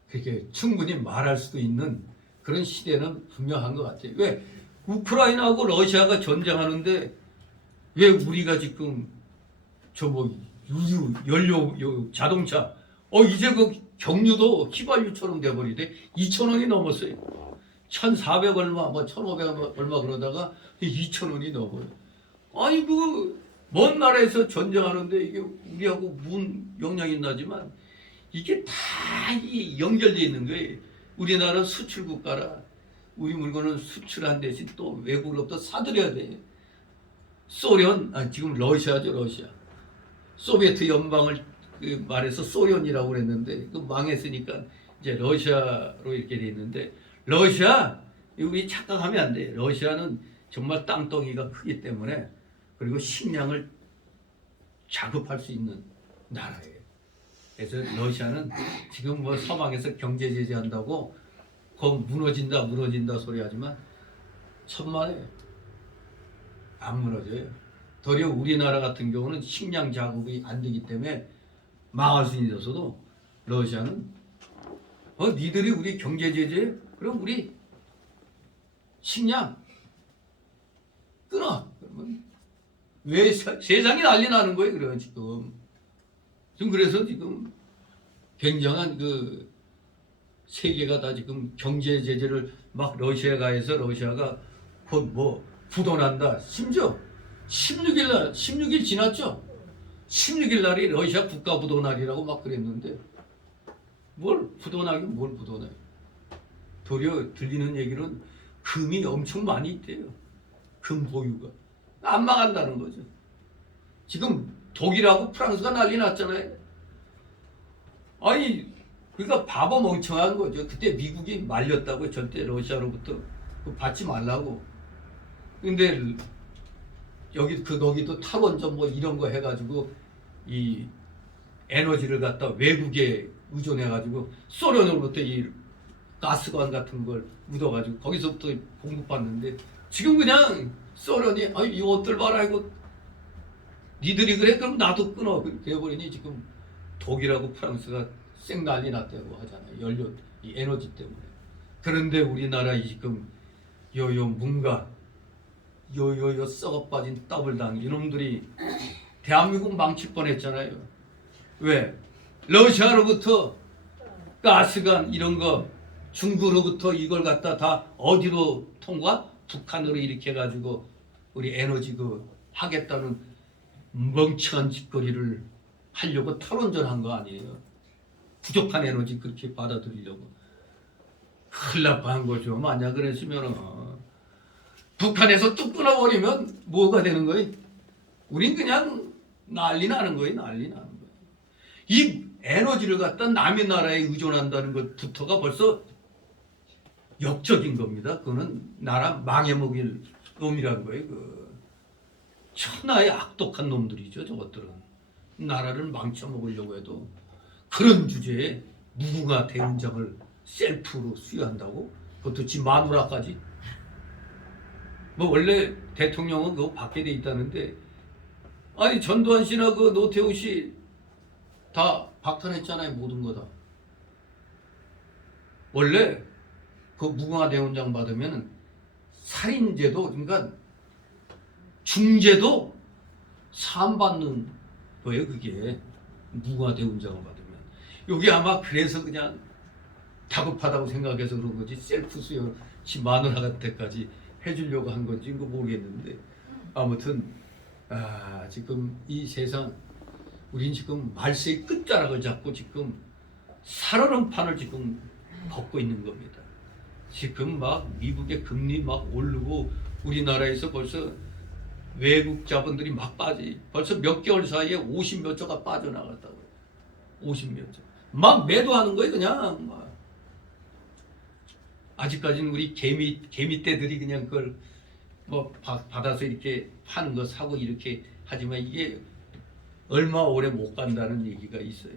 그렇게 충분히 말할 수도 있는 그런 시대는 분명한 것 같아요. 왜 우크라이나하고 러시아가 전쟁하는데 왜 우리가 지금 저 뭐 유류 연료 자동차 이제 그 경유도 휘발유처럼 돼버리대. 2,000원이 넘었어요. 1,400 얼마 뭐 1,500 얼마 그러다가 2,000원이 넘어요. 아니 그 먼 나라에서 전쟁하는데 이게 우리하고 무슨 영향이 나지만 이게 다 연결돼 있는 거예요. 우리나라 수출 국가라 우리 물건은 수출한 대신 또 외국으로부터 사들여야 돼. 소련 지금 러시아죠. 러시아 소비에트 연방을 말해서 소련이라고 그랬는데 그 망했으니까 이제 러시아로 이렇게 돼 있는데 러시아 우리 착각하면 안 돼. 러시아는 정말 땅덩이가 크기 때문에 그리고 식량을 자급할 수 있는 나라예요. 그래서 러시아는 지금 뭐 서방에서 경제 제재한다고 거 무너진다 소리 하지만 천만에요. 안 무너져요. 도리어 우리나라 같은 경우는 식량 자급이 안 되기 때문에 망할 수 있어서도 러시아는 니들이 우리 경제 제재 그럼 우리 식량 끊어. 그러면 왜 세상이 난리 나는 거예요? 그래요 지금. 그래서 지금 굉장한 그 세계가 다 지금 경제 제재를 막 러시아가 해서 러시아가 곧 뭐 부도난다. 심지어 16일 지났죠? 16일 날이 러시아 국가 부도 날이라고 막 그랬는데 뭘 부도나긴 뭘 부도나요? 도리어 들리는 얘기는 금이 엄청 많이 있대요. 금 보유가. 안 망한다는 거죠. 지금 독일하고 프랑스가 난리 났잖아요. 아니 그러니까 바보 멍청한 거죠. 그때 미국이 말렸다고 절대 러시아로부터 받지 말라고. 근데 거기도 탈원전 뭐 이런 거 해가지고 이 에너지를 갖다 외국에 의존해가지고 소련으로부터 이 가스관 같은 걸 묻어가지고 거기서부터 공급받는데 지금 그냥 소련이 이것들 봐라 이거 니들이 그래 그럼 나도 끊어 되어버리니 지금 독일하고 프랑스가 쌩 난리 났다고 하잖아요. 연료 이 에너지 때문에. 그런데 우리나라 지금 요요 문가 요요요 썩어 빠진 더블당 이놈들이 대한민국 망칠 뻔했잖아요. 왜? 러시아로부터 가스관 이런 거 중국으로부터 이걸 갖다 다 어디로 통과? 북한으로 이렇게 해가지고 우리 에너지 하겠다는 멍청한 짓거리를 하려고 탈원전 한 거 아니에요. 부족한 에너지 그렇게 받아들이려고. 큰일 날 뻔한 거죠. 만약 그랬으면 북한에서 뚝 끊어버리면 뭐가 되는 거예요? 우린 그냥 난리 나는 거예요. 난리 나는 거예요. 이 에너지를 갖다 남의 나라에 의존한다는 것부터가 벌써 역적인 겁니다. 그거는 나라 망해먹일 놈이라는 거예요. 천하의 악독한 놈들이죠. 저것들은 나라를 망쳐먹으려고 해도 그런 주제에 무궁화 대훈장을 셀프로 수여한다고? 그것도 지 마누라까지? 뭐 원래 대통령은 그거 받게 돼 있다는데 아니 전두환 씨나 노태우 씨 다 박탈했잖아요. 모든 거 다. 원래 그 무궁화 대훈장 받으면 살인죄도 그러니까 중죄도 사함받는 거예요. 그게 무궁화 대훈장을 받으면. 여기 아마 그래서 그냥 다급하다고 생각해서 그런 거지 셀프 수여 지 마누라한테까지 해주려고 한 건지 모르겠는데 아무튼 지금 이 세상 우린 지금 말세의 끝자락을 잡고 지금 살얼음 판을 지금 걷고 있는 겁니다. 지금 막 미국의 금리 막 오르고 우리나라에서 벌써 외국 자본들이 막 빠지. 벌써 몇 개월 사이에 50몇 조가 빠져나갔다고요. 50몇 조. 막 매도하는 거예요, 그냥. 막. 아직까지는 우리 개미떼들이 그냥 그걸 뭐 받아서 이렇게 파는 거 사고 이렇게 하지만 이게 얼마 오래 못 간다는 얘기가 있어요.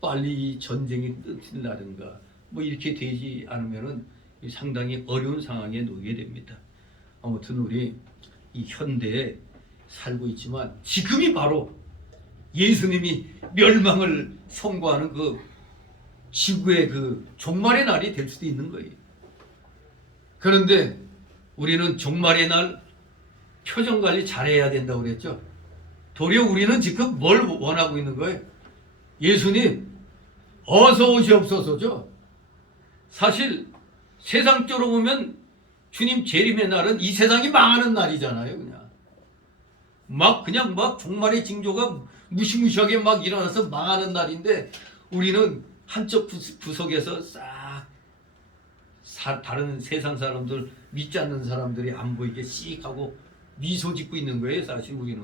빨리 전쟁이 끝나든가 뭐 이렇게 되지 않으면은 상당히 어려운 상황에 놓이게 됩니다. 아무튼 우리 이 현대에 살고 있지만 지금이 바로 예수님이 멸망을 선고하는 그 지구의 그 종말의 날이 될 수도 있는 거예요. 그런데 우리는 종말의 날 표정 관리 잘해야 된다고 그랬죠. 도리어 우리는 지금 뭘 원하고 있는 거예요? 예수님 어서 오시옵소서죠. 사실 세상적으로 보면 주님 재림의 날은 이 세상이 망하는 날이잖아요. 그냥 막 종말의 징조가 무시무시하게 막 일어나서 망하는 날인데 우리는 한쪽 구석에서 다른 세상 사람들 믿지 않는 사람들이 안 보이게 씩 하고 미소 짓고 있는 거예요. 사실 우리는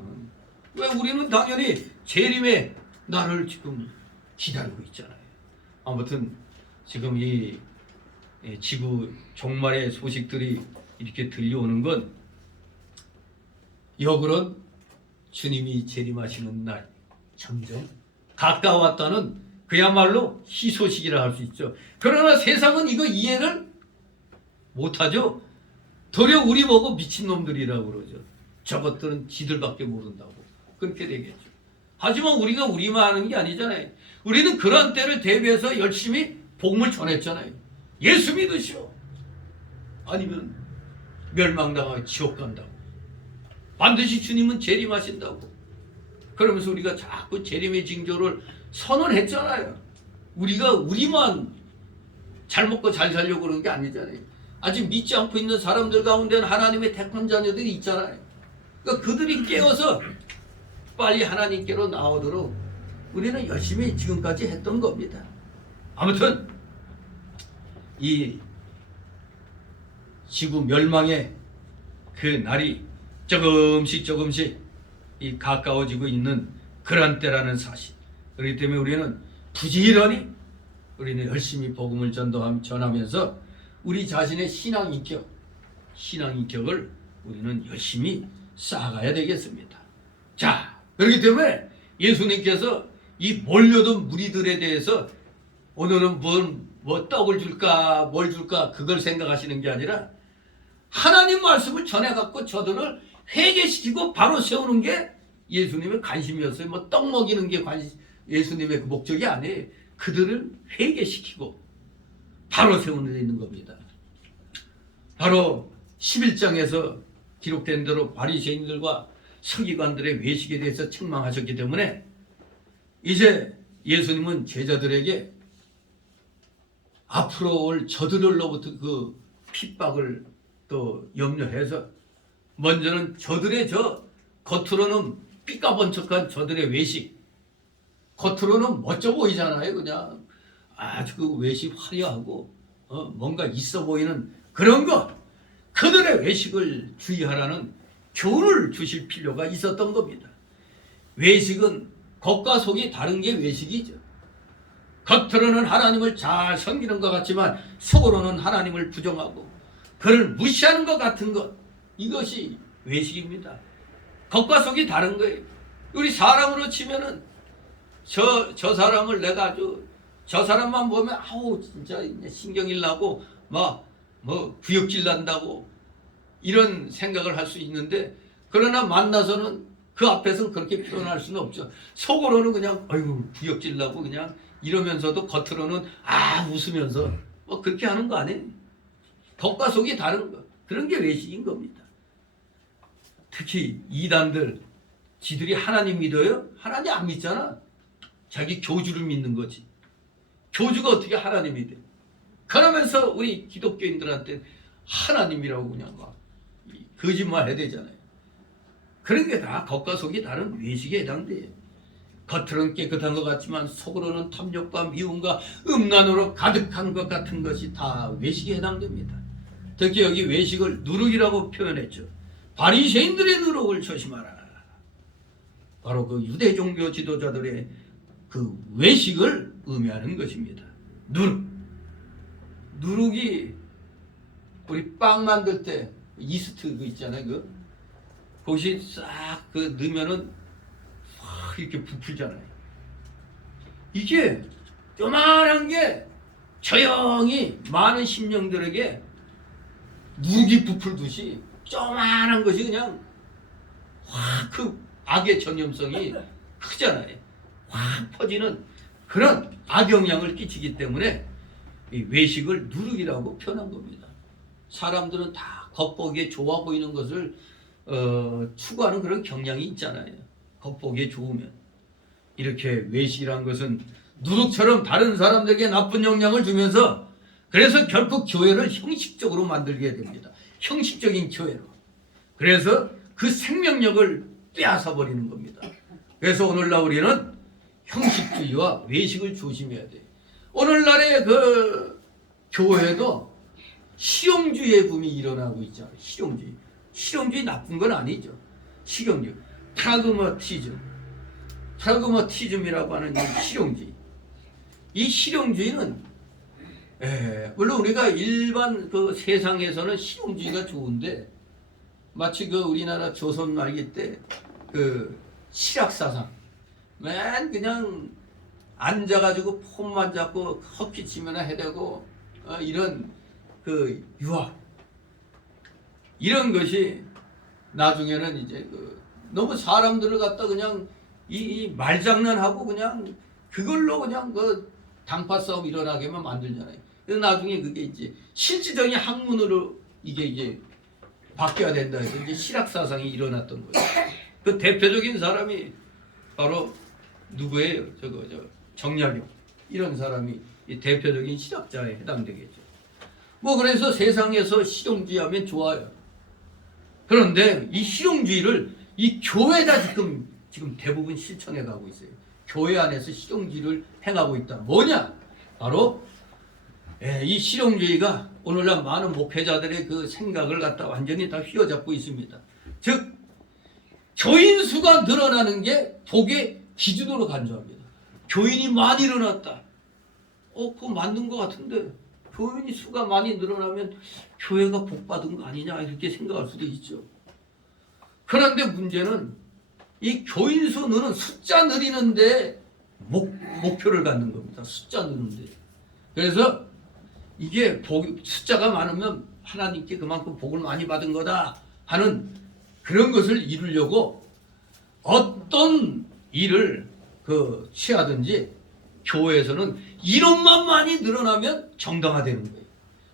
왜 우리는 당연히 재림의 날을 지금 기다리고 있잖아요. 아무튼 지금 이 지구 종말의 소식들이 이렇게 들려오는 건 역으론 주님이 재림하시는 날 점점 가까웠다는 그야말로 희소식이라 할 수 있죠. 그러나 세상은 이거 이해를 못하죠. 도리어 우리 보고 미친놈들이라고 그러죠. 저것들은 지들밖에 모른다고 그렇게 되겠죠. 하지만 우리가 우리만 하는 게 아니잖아요. 우리는 그런 때를 대비해서 열심히 복음을 전했잖아요. 예수 믿으시오. 아니면 멸망당하고 지옥 간다고. 반드시 주님은 재림하신다고. 그러면서 우리가 자꾸 재림의 징조를 선언했잖아요. 우리가 우리만 잘 먹고 잘 살려고 그러는 게 아니잖아요. 아직 믿지 않고 있는 사람들 가운데는 하나님의 택한 자녀들이 있잖아요. 그러니까 그들이 깨어서 빨리 하나님께로 나오도록 우리는 열심히 지금까지 했던 겁니다. 아무튼 이 지구 멸망의 그 날이 조금씩 이 가까워지고 있는 그런 때라는 사실. 그렇기 때문에 우리는 부지런히 우리는 열심히 복음을 전하면서 우리 자신의 신앙인격을 우리는 열심히 쌓아가야 되겠습니다. 자, 그렇기 때문에 예수님께서 이 몰려든 무리들에 대해서 오늘은 뭐 떡을 줄까 뭘 줄까 그걸 생각하시는 게 아니라 하나님 말씀을 전해갖고 저들을 회개시키고 바로 세우는 게 예수님의 관심이었어요. 뭐 떡 먹이는 게 예수님의 그 목적이 아니에요. 그들을 회개시키고 바로 세우는 데 있는 겁니다. 바로 11장에서 기록된 대로 바리새인들과 서기관들의 외식에 대해서 책망하셨기 때문에 이제 예수님은 제자들에게 앞으로 올 저들로부터 그 핍박을 또 염려해서 먼저는 저들의 겉으로는 삐까번쩍한 저들의 외식, 겉으로는 멋져 보이잖아요. 그냥 아주 그 외식 화려하고 뭔가 있어 보이는 그런 것, 그들의 외식을 주의하라는 교훈을 주실 필요가 있었던 겁니다. 외식은 겉과 속이 다른 게 외식이죠. 겉으로는 하나님을 잘 섬기는 것 같지만 속으로는 하나님을 부정하고 그를 무시하는 것 같은 것, 이것이 외식입니다. 겉과 속이 다른 거예요. 우리 사람으로 치면은 저 사람을 내가 아주 저 사람만 보면 아우 진짜 신경일 나고 뭐 구역질 난다고 이런 생각을 할 수 있는데 그러나 만나서는 그 앞에서는 그렇게 표현할 수는 없죠. 속으로는 그냥 아이고 구역질 나고 그냥 이러면서도 겉으로는 웃으면서 뭐 그렇게 하는 거 아니에요. 겉과 속이 다른 거. 그런 게 외식인 겁니다. 특히 이단들 지들이 하나님 믿어요? 하나님 안 믿잖아. 자기 교주를 믿는 거지. 교주가 어떻게 하나님이 돼? 그러면서 우리 기독교인들한테 하나님이라고 그냥 막 거짓말 해야 되잖아요. 그런 게 다 겉과 속이 다른 외식에 해당돼요. 겉으로는 깨끗한 것 같지만 속으로는 탐욕과 미움과 음란으로 가득한 것 같은 것이 다 외식에 해당됩니다. 특히 여기 외식을 누룩이라고 표현했죠. 바리새인들의 누룩을 조심하라. 바로 그 유대 종교 지도자들의 그 외식을 의미하는 것입니다. 누룩이 우리 빵 만들 때 이스트 그 있잖아요. 그것이 싹 그 넣으면은 확 이렇게 부풀잖아요. 이게 요만한 게 조용히 많은 심령들에게 누룩이 부풀듯이 조만한 것이 그냥 확 그 악의 전염성이 크잖아요. 확 퍼지는 그런 악영향을 끼치기 때문에 이 외식을 누룩이라고 표현한 겁니다. 사람들은 다 겉보기에 좋아 보이는 것을 추구하는 그런 경향이 있잖아요. 겉보기에 좋으면. 이렇게 외식이란 것은 누룩처럼 다른 사람들에게 나쁜 영향을 주면서 그래서 결국 교회를 형식적으로 만들게 됩니다. 형식적인 교회로. 그래서 그 생명력을 빼앗아 버리는 겁니다. 그래서 오늘날 우리는 형식주의와 외식을 조심해야 돼요. 오늘날의 그 교회도 실용주의의 붐이 일어나고 있잖아요. 실용주의. 실용주의 나쁜 건 아니죠. 실용주의. 프라그마티즘이라고 하는 이 실용주의. 이 실용주의는 물론 우리가 일반 그 세상에서는 실용주의가 좋은데 마치 그 우리나라 조선 말기 때 그 실학사상 맨 그냥 앉아가지고 폰만 잡고 헛기 치면 해대고 이런 그 유학 이런 것이 나중에는 이제 그 너무 사람들을 갖다 그냥 이 말장난하고 그냥 그걸로 그냥 그 당파 싸움 일어나게만 만들잖아요. 그래서 나중에 그게 이제 실질적인 학문으로 이게 바뀌어야 된다 해서 이제 실학사상이 일어났던 거예요. 그 대표적인 사람이 바로 누구예요? 정약용 이런 사람이 이 대표적인 실학자에 해당되겠죠. 뭐 그래서 세상에서 실용주의하면 좋아요. 그런데 이 실용주의를 이 교회가 지금 대부분 실천해 가고 있어요. 교회 안에서 실용주의를 행하고 있다. 뭐냐? 바로 이 실용주의가 오늘날 많은 목회자들의 그 생각을 갖다 완전히 다 휘어잡고 있습니다. 즉 교인 수가 늘어나는 게 복의 기준으로 간주합니다. 교인이 많이 늘어났다. 그거 맞는 것 같은데 교인이 수가 많이 늘어나면 교회가 복 받은 거 아니냐 이렇게 생각할 수도 있죠. 그런데 문제는 이 교인 수 느는 숫자 늘리는데 목표를 갖는 겁니다. 숫자 느는데. 그래서 이게 숫자가 많으면 하나님께 그만큼 복을 많이 받은 거다 하는 그런 것을 이루려고 어떤 일을 취하든지 교회에서는 인원만 많이 늘어나면 정당화되는 거예요.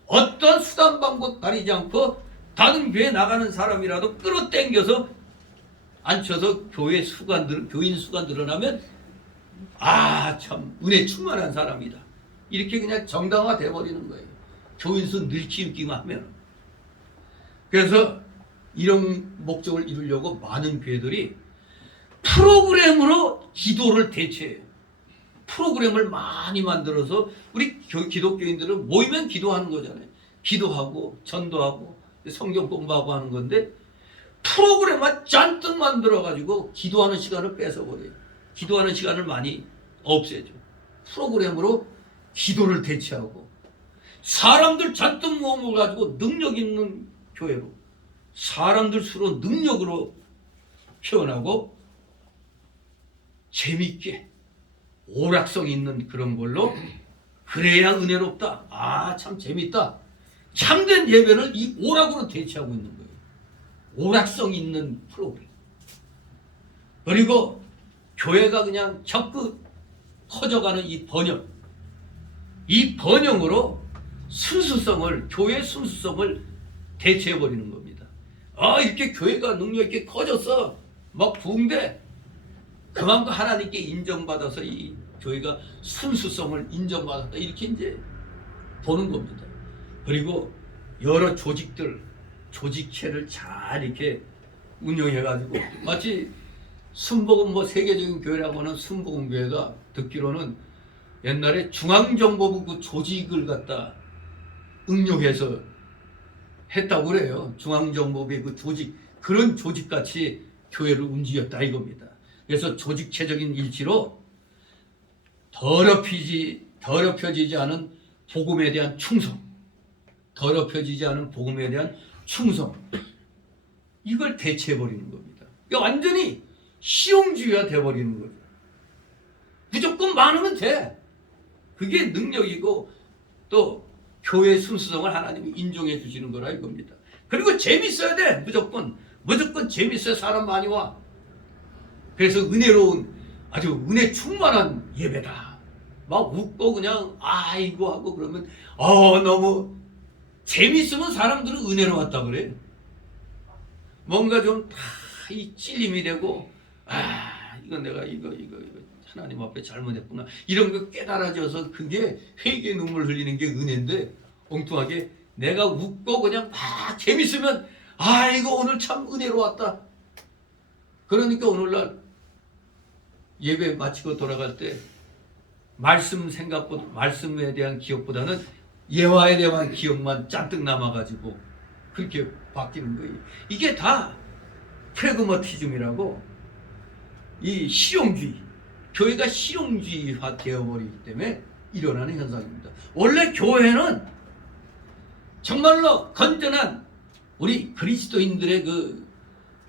어떤 수단 방법 가리지 않고 다른 교회 나가는 사람이라도 끌어당겨서 앉혀서 교인 수가 늘어나면 참 은혜 충만한 사람이다. 이렇게 그냥 정당화돼 버리는 거예요. 교인 수 늘 키우기만 하면. 그래서 이런 목적을 이루려고 많은 교회들이 프로그램으로 기도를 대체해요. 프로그램을 많이 만들어서 우리 기독교인들은 모이면 기도하는 거잖아요. 기도하고 전도하고 성경 공부하고 하는 건데 프로그램만 잔뜩 만들어가지고 기도하는 시간을 뺏어버려요. 기도하는 시간을 많이 없애죠. 프로그램으로 기도를 대체하고 사람들 잔뜩 모음을 가지고 능력 있는 교회로 사람들 수로 능력으로 표현하고 재밌게 오락성 있는 그런 걸로 그래야 은혜롭다. 참 재밌다. 참된 예배를 이 오락으로 대체하고 있는 거예요. 오락성 있는 프로그램. 그리고 교회가 그냥 적극 커져가는 이 번영. 이 번영으로 교회의 순수성을 대체해버리는 겁니다. 이렇게 교회가 능력 있게 커졌어. 막 부흥돼. 그만큼 하나님께 인정받아서 이 교회가 순수성을 인정받았다. 이렇게 이제 보는 겁니다. 그리고 여러 조직체를 잘 이렇게 운영해가지고 마치 순복음 세계적인 교회라고 하는 순복음교회가 듣기로는 옛날에 중앙정보부 그 조직을 갖다 응용해서 했다고 그래요. 중앙정보부의 그 조직, 그런 조직같이 교회를 움직였다 이겁니다. 그래서 조직체적인 일치로 더럽혀지지 않은 복음에 대한 충성, 더럽혀지지 않은 복음에 대한 충성, 이걸 대체해버리는 겁니다. 이게 완전히 실용주의가 돼버리는 거죠. 무조건 많으면 돼. 그게 능력이고 또 교회의 순수성을 하나님이 인정해 주시는 거라 이겁니다. 그리고 재밌어야 돼. 무조건 재밌어야 사람 많이 와. 그래서 은혜로운 아주 은혜 충만한 예배다. 막 웃고 그냥 아이고 하고 그러면 너무 재밌으면 사람들은 은혜로 왔다 그래. 뭔가 좀 다 이 찔림이 되고 이건 내가 이거 하나님 앞에 잘못했구나 이런 거 깨달아져서 그게 회개의 눈물 흘리는 게 은혜인데, 엉뚱하게 내가 웃고 그냥 막 재밌으면 이거 오늘 참 은혜로 왔다. 그러니까 오늘날 예배 마치고 돌아갈 때 말씀에 대한 기억보다는 예화에 대한 기억만 잔뜩 남아가지고 그렇게 바뀌는 거예요. 이게 다 프래그마티즘이라고, 이 실용주의, 교회가 실용주의화 되어버리기 때문에 일어나는 현상입니다. 원래 교회는 정말로 건전한 우리 그리스도인들의 그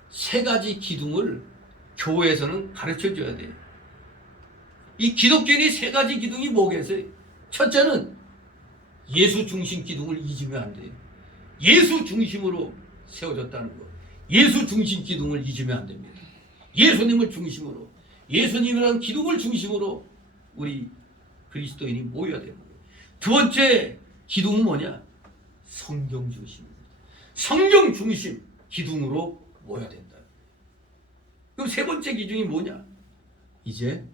세 가지 기둥을 교회에서는 가르쳐 줘야 돼요. 이 기독교인의 세 가지 기둥이 뭐겠어요? 첫째는 예수 중심 기둥을 잊으면 안 돼요. 예수 중심으로 세워졌다는 거. 예수 중심 기둥을 잊으면 안 됩니다. 예수님을 중심으로, 예수님이라는 기둥을 중심으로 우리 그리스도인이 모여야 되는 거예요. 두 번째 기둥은 뭐냐? 성경 중심입니다. 성경 중심 기둥으로 모여야 된다. 그럼 세 번째 기둥이 뭐냐? 이제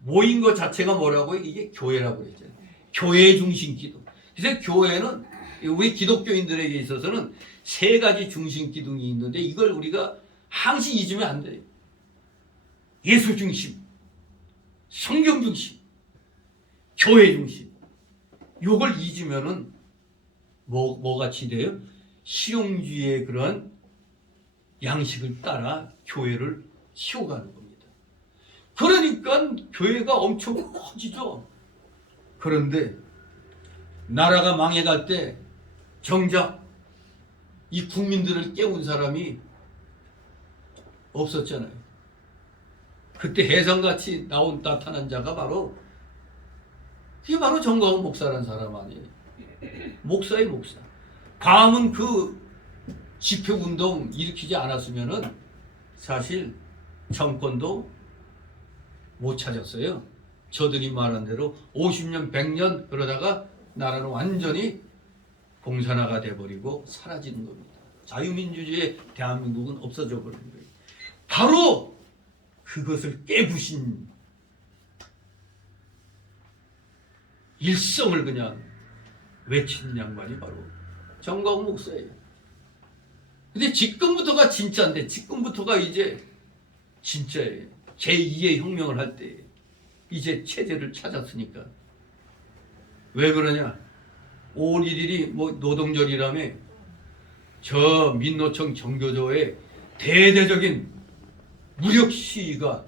모인 것 자체가 뭐라고? 이게 교회라고 그랬잖아요. 교회 중심 기둥. 그래서 교회는 우리 기독교인들에게 있어서는 세 가지 중심 기둥이 있는데 이걸 우리가 항상 잊으면 안 돼요. 예수 중심, 성경 중심, 교회 중심. 이걸 잊으면은 뭐같이 돼요? 실용주의의 그런 양식을 따라 교회를 키워가는 겁니다. 그러니까 교회가 엄청 커지죠. 그런데 나라가 망해갈 때 정작 이 국민들을 깨운 사람이 없었잖아요. 그때 해성같이 나타난 자가 그게 바로 정광훈 목사라는 사람 아니에요. 목사의 목사. 광화문 그 집회운동 일으키지 않았으면은 사실 정권도 못 찾았어요. 저들이 말한 대로 50년, 100년 그러다가 나라는 완전히 공산화가 돼버리고 사라지는 겁니다. 자유민주주의의 대한민국은 없어져 버린 거예요. 바로 그것을 깨부신 일성을 그냥 외친 양반이 바로 정광훈 목사예요. 근데 지금부터가 진짜인데, 지금부터가 이제 진짜예요. 제2의 혁명을 할 때 이제 체제를 찾았으니까. 왜 그러냐? 5월 1일이 노동절이라며 저 민노총 정교조의 대대적인 무력 시위가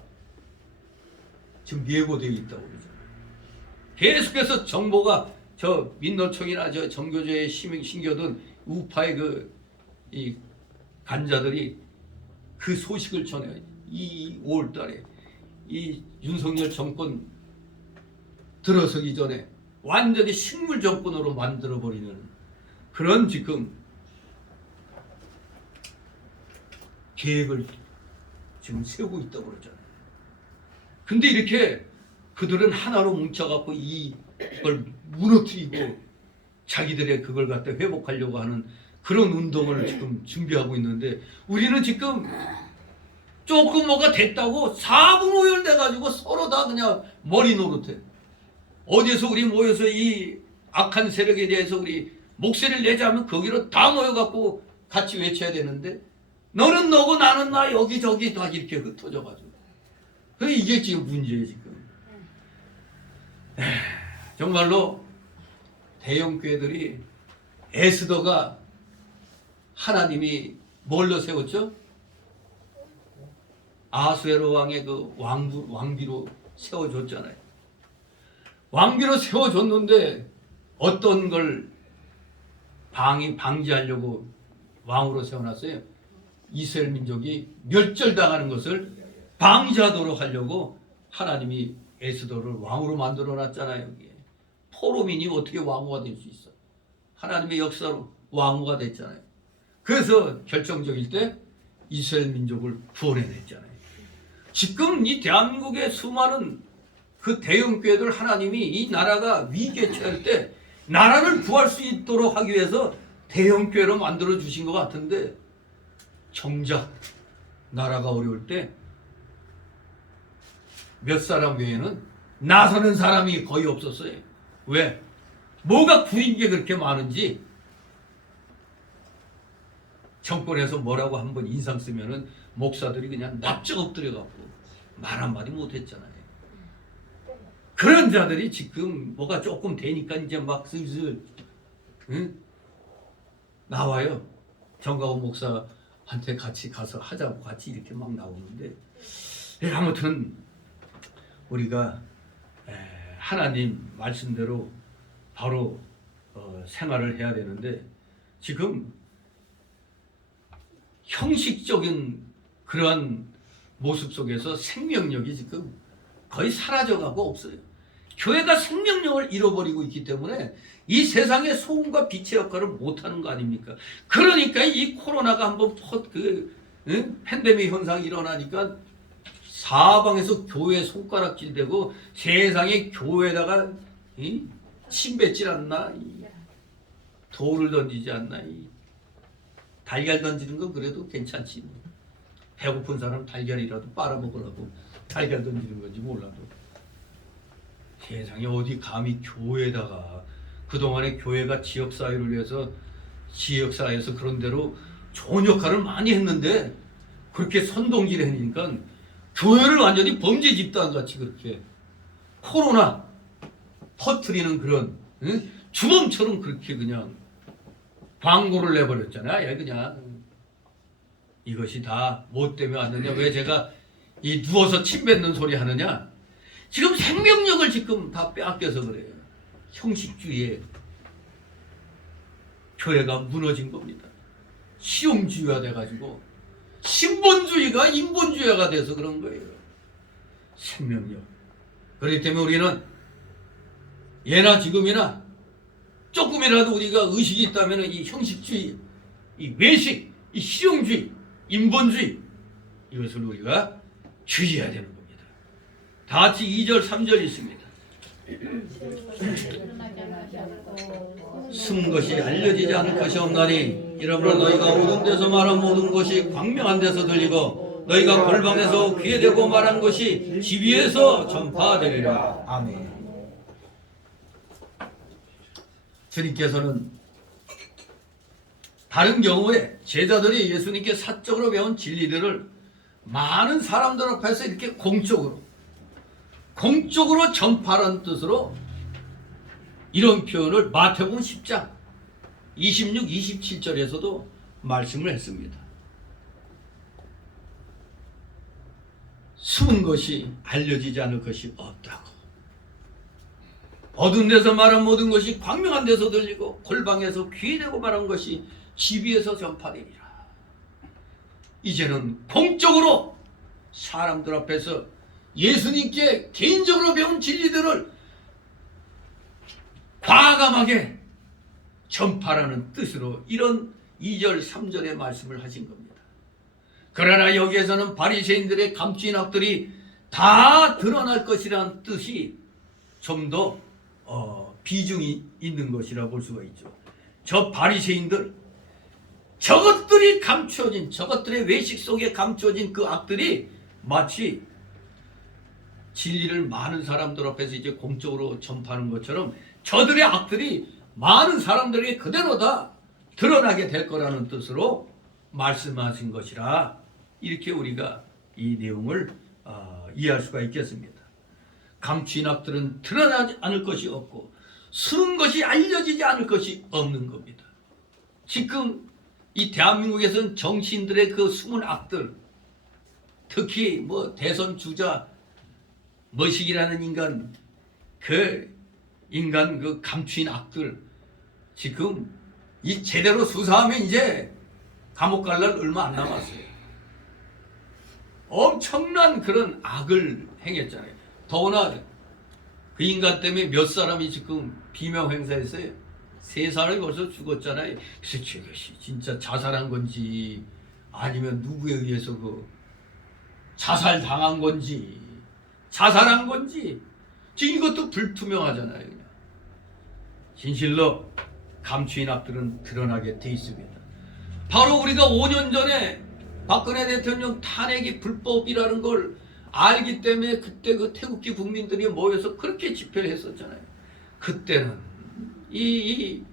지금 예고되어 있다고 그러죠. 계속해서 정보가 저 민노총이나 저 정교조에 신겨둔 우파의 이 간자들이 그 소식을 전해요. 이 5월 달에 이 윤석열 정권 들어서기 전에 완전히 식물 정권으로 만들어버리는 그런 지금 계획을 지금 세우고 있다고 그러잖아요. 근데 이렇게 그들은 하나로 뭉쳐갖고 이걸 무너뜨리고 자기들의 그걸 갖다 회복하려고 하는 그런 운동을 지금 준비하고 있는데, 우리는 지금 조금 뭐가 됐다고 사분오열돼가지고 서로 다 그냥 머리 노릇해. 어디서 우리 모여서 이 악한 세력에 대해서 우리 목소리를 내자면 거기로 다 모여갖고 같이 외쳐야 되는데, 너는 너고 나는 나 여기저기 다 이렇게 흩어져가지고. 이게 지금 문제예요 지금. 정말로 대형 교회들이 에스더가 하나님이 뭘로 세웠죠? 아수에로 왕의 그 왕비로 세워줬잖아요. 왕비로 세워줬는데 어떤 걸 방지하려고 왕으로 세워놨어요. 이스라엘 민족이 멸절당하는 것을 방지하도록 하려고 하나님이 에스더를 왕으로 만들어놨잖아요. 여기에. 포로민이 어떻게 왕후가 될 수 있어? 하나님의 역사로 왕후가 됐잖아요. 그래서 결정적일 때 이스라엘 민족을 구원해냈잖아요. 지금 이 대한민국의 수많은 그 대형교회들 하나님이 이 나라가 위기에 처할 때 나라를 구할 수 있도록 하기 위해서 대형교회로 만들어 주신 것 같은데 정작 나라가 어려울 때 몇 사람 외에는 나서는 사람이 거의 없었어요. 왜? 뭐가 구린 게 그렇게 많은지 정권에서 뭐라고 한번 인상 쓰면은 목사들이 그냥 납작 엎드려갖고 말 한마디 못했잖아요. 그런 자들이 지금 뭐가 조금 되니까 이제 막 슬슬 나와요. 정가훈 목사한테 같이 가서 하자고 같이 이렇게 막 나오는데 아무튼 우리가 하나님 말씀대로 바로 생활을 해야 되는데 지금 형식적인 그러한 모습 속에서 생명력이 지금 거의 사라져가고 없어요. 교회가 생명력을 잃어버리고 있기 때문에 이 세상의 소금과 빛의 역할을 못하는 거 아닙니까? 그러니까 이 코로나가 한번 팬데믹 현상이 일어나니까 사방에서 교회 손가락질 되고 세상에 교회에다가 침 뱉질 않나? 돌을 던지지 않나? 달걀 던지는 건 그래도 괜찮지. 배고픈 사람 달걀이라도 빨아먹으라고 달걀 던지는 건지 몰라도 세상에 어디 감히 교회에다가 그동안에 교회가 지역사회를 위해서 지역사회에서 그런 대로 좋은 역할을 많이 했는데 그렇게 선동질 해니까 교회를 완전히 범죄 집단같이 그렇게 코로나 터트리는 그런 주범처럼 그렇게 그냥 광고를 내버렸잖아요. 그냥 이것이 다 뭐 때문에 왔느냐? 왜 제가 이 누워서 침 뱉는 소리 하느냐? 지금 생명력을 지금 다 빼앗겨서 그래요. 형식주의에 교회가 무너진 겁니다. 실용주의가 돼가지고 신본주의가 인본주의가 돼서 그런 거예요. 생명력. 그렇기 때문에 우리는 예나 지금이나 조금이라도 우리가 의식이 있다면 이 형식주의, 이 외식, 이 실용주의, 인본주의 이것을 우리가 주의해야 되는 겁니다. 다 같이 2절 3절 있습니다. 숨은 것이 알려지지 않을 것이 없나니 이러므로 너희가 오는 데서 말한 모든 것이 광명한 데서 들리고 너희가 골방에서 귀에 대고 말한 것이 집 위에서 전파되리라. 아멘. 주님께서는 다른 경우에 제자들이 예수님께 사적으로 배운 진리들을 많은 사람들 앞에서 이렇게 공적으로 전파라는 뜻으로 이런 표현을 마태복음 10장 26, 27절에서도 말씀을 했습니다. 숨은 것이 알려지지 않을 것이 없다고. 어두운 데서 말한 모든 것이 광명한 데서 들리고 골방에서 귀에 대고 말한 것이 집 위에서 전파되리라. 이제는 공적으로 사람들 앞에서 예수님께 개인적으로 배운 진리들을 과감하게 전파라는 뜻으로 이런 2절 3절의 말씀을 하신 겁니다. 그러나 여기에서는 바리새인들의 감추인 악들이 다 드러날 것이라는 뜻이 좀 더 비중이 있는 것이라 볼 수가 있죠. 저 바리새인들, 저것들이 감추어진, 저것들의 외식 속에 감추어진 그 악들이 마치 진리를 많은 사람들 앞에서 이제 공적으로 전파하는 것처럼 저들의 악들이 많은 사람들에게 그대로 다 드러나게 될 거라는 뜻으로 말씀하신 것이라 이렇게 우리가 이 내용을 이해할 수가 있겠습니다. 감추인 악들은 드러나지 않을 것이 없고 숨은 것이 알려지지 않을 것이 없는 겁니다. 지금 이 대한민국에서는 정치인들의 그 숨은 악들, 특히 뭐 대선 주자 머시기라는 인간, 그 감추인 악들, 지금 이 제대로 수사하면 이제 감옥 갈 날 얼마 안 남았어요. 엄청난 그런 악을 행했잖아요. 더구나 그 인간 때문에 몇 사람이 지금 비명 행사했어요. 3사람이 벌써 죽었잖아요. 그래서 저것이 진짜 자살한 건지 아니면 누구에 의해서 그 자살 당한 건지 자살한 건지 지금 이것도 불투명하잖아요. 그냥. 진실로 감추인 악들은 드러나게 돼 있습니다. 바로 우리가 5년 전에 박근혜 대통령 탄핵이 불법이라는 걸 알기 때문에 그때 그 태극기 국민들이 모여서 그렇게 집회를 했었잖아요. 그때는 이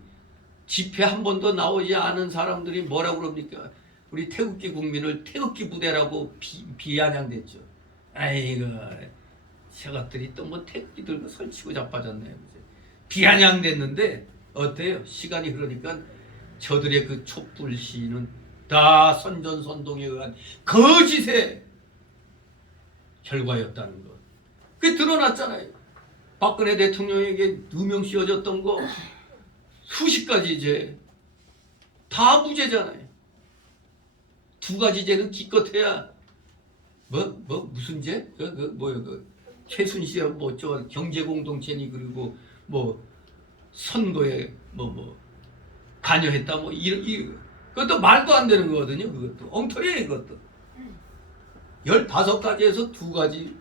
집회 한 번도 나오지 않은 사람들이 뭐라고 그럽니까? 우리 태극기 국민을 태극기 부대라고 비아냥댔죠. 아이고 저것들이 또 뭐 태극기 들고 설치고 자빠졌네요. 비아냥댔는데 어때요? 시간이 흐르니까 저들의 그 촛불 시위는 다 선전선동에 의한 거짓의 결과였다는 것. 그게 드러났잖아요. 박근혜 대통령에게 누명 씌워졌던 거 수십 가지 죄 다 무죄잖아요. 2가지 죄는 기껏해야 무슨 죄? 최순실하고 뭐 저 경제공동체니 그리고 뭐 선거에 관여했다 그것도 말도 안 되는 거거든요. 그것도 엉터리예요. 그것도 15가지에서 2가지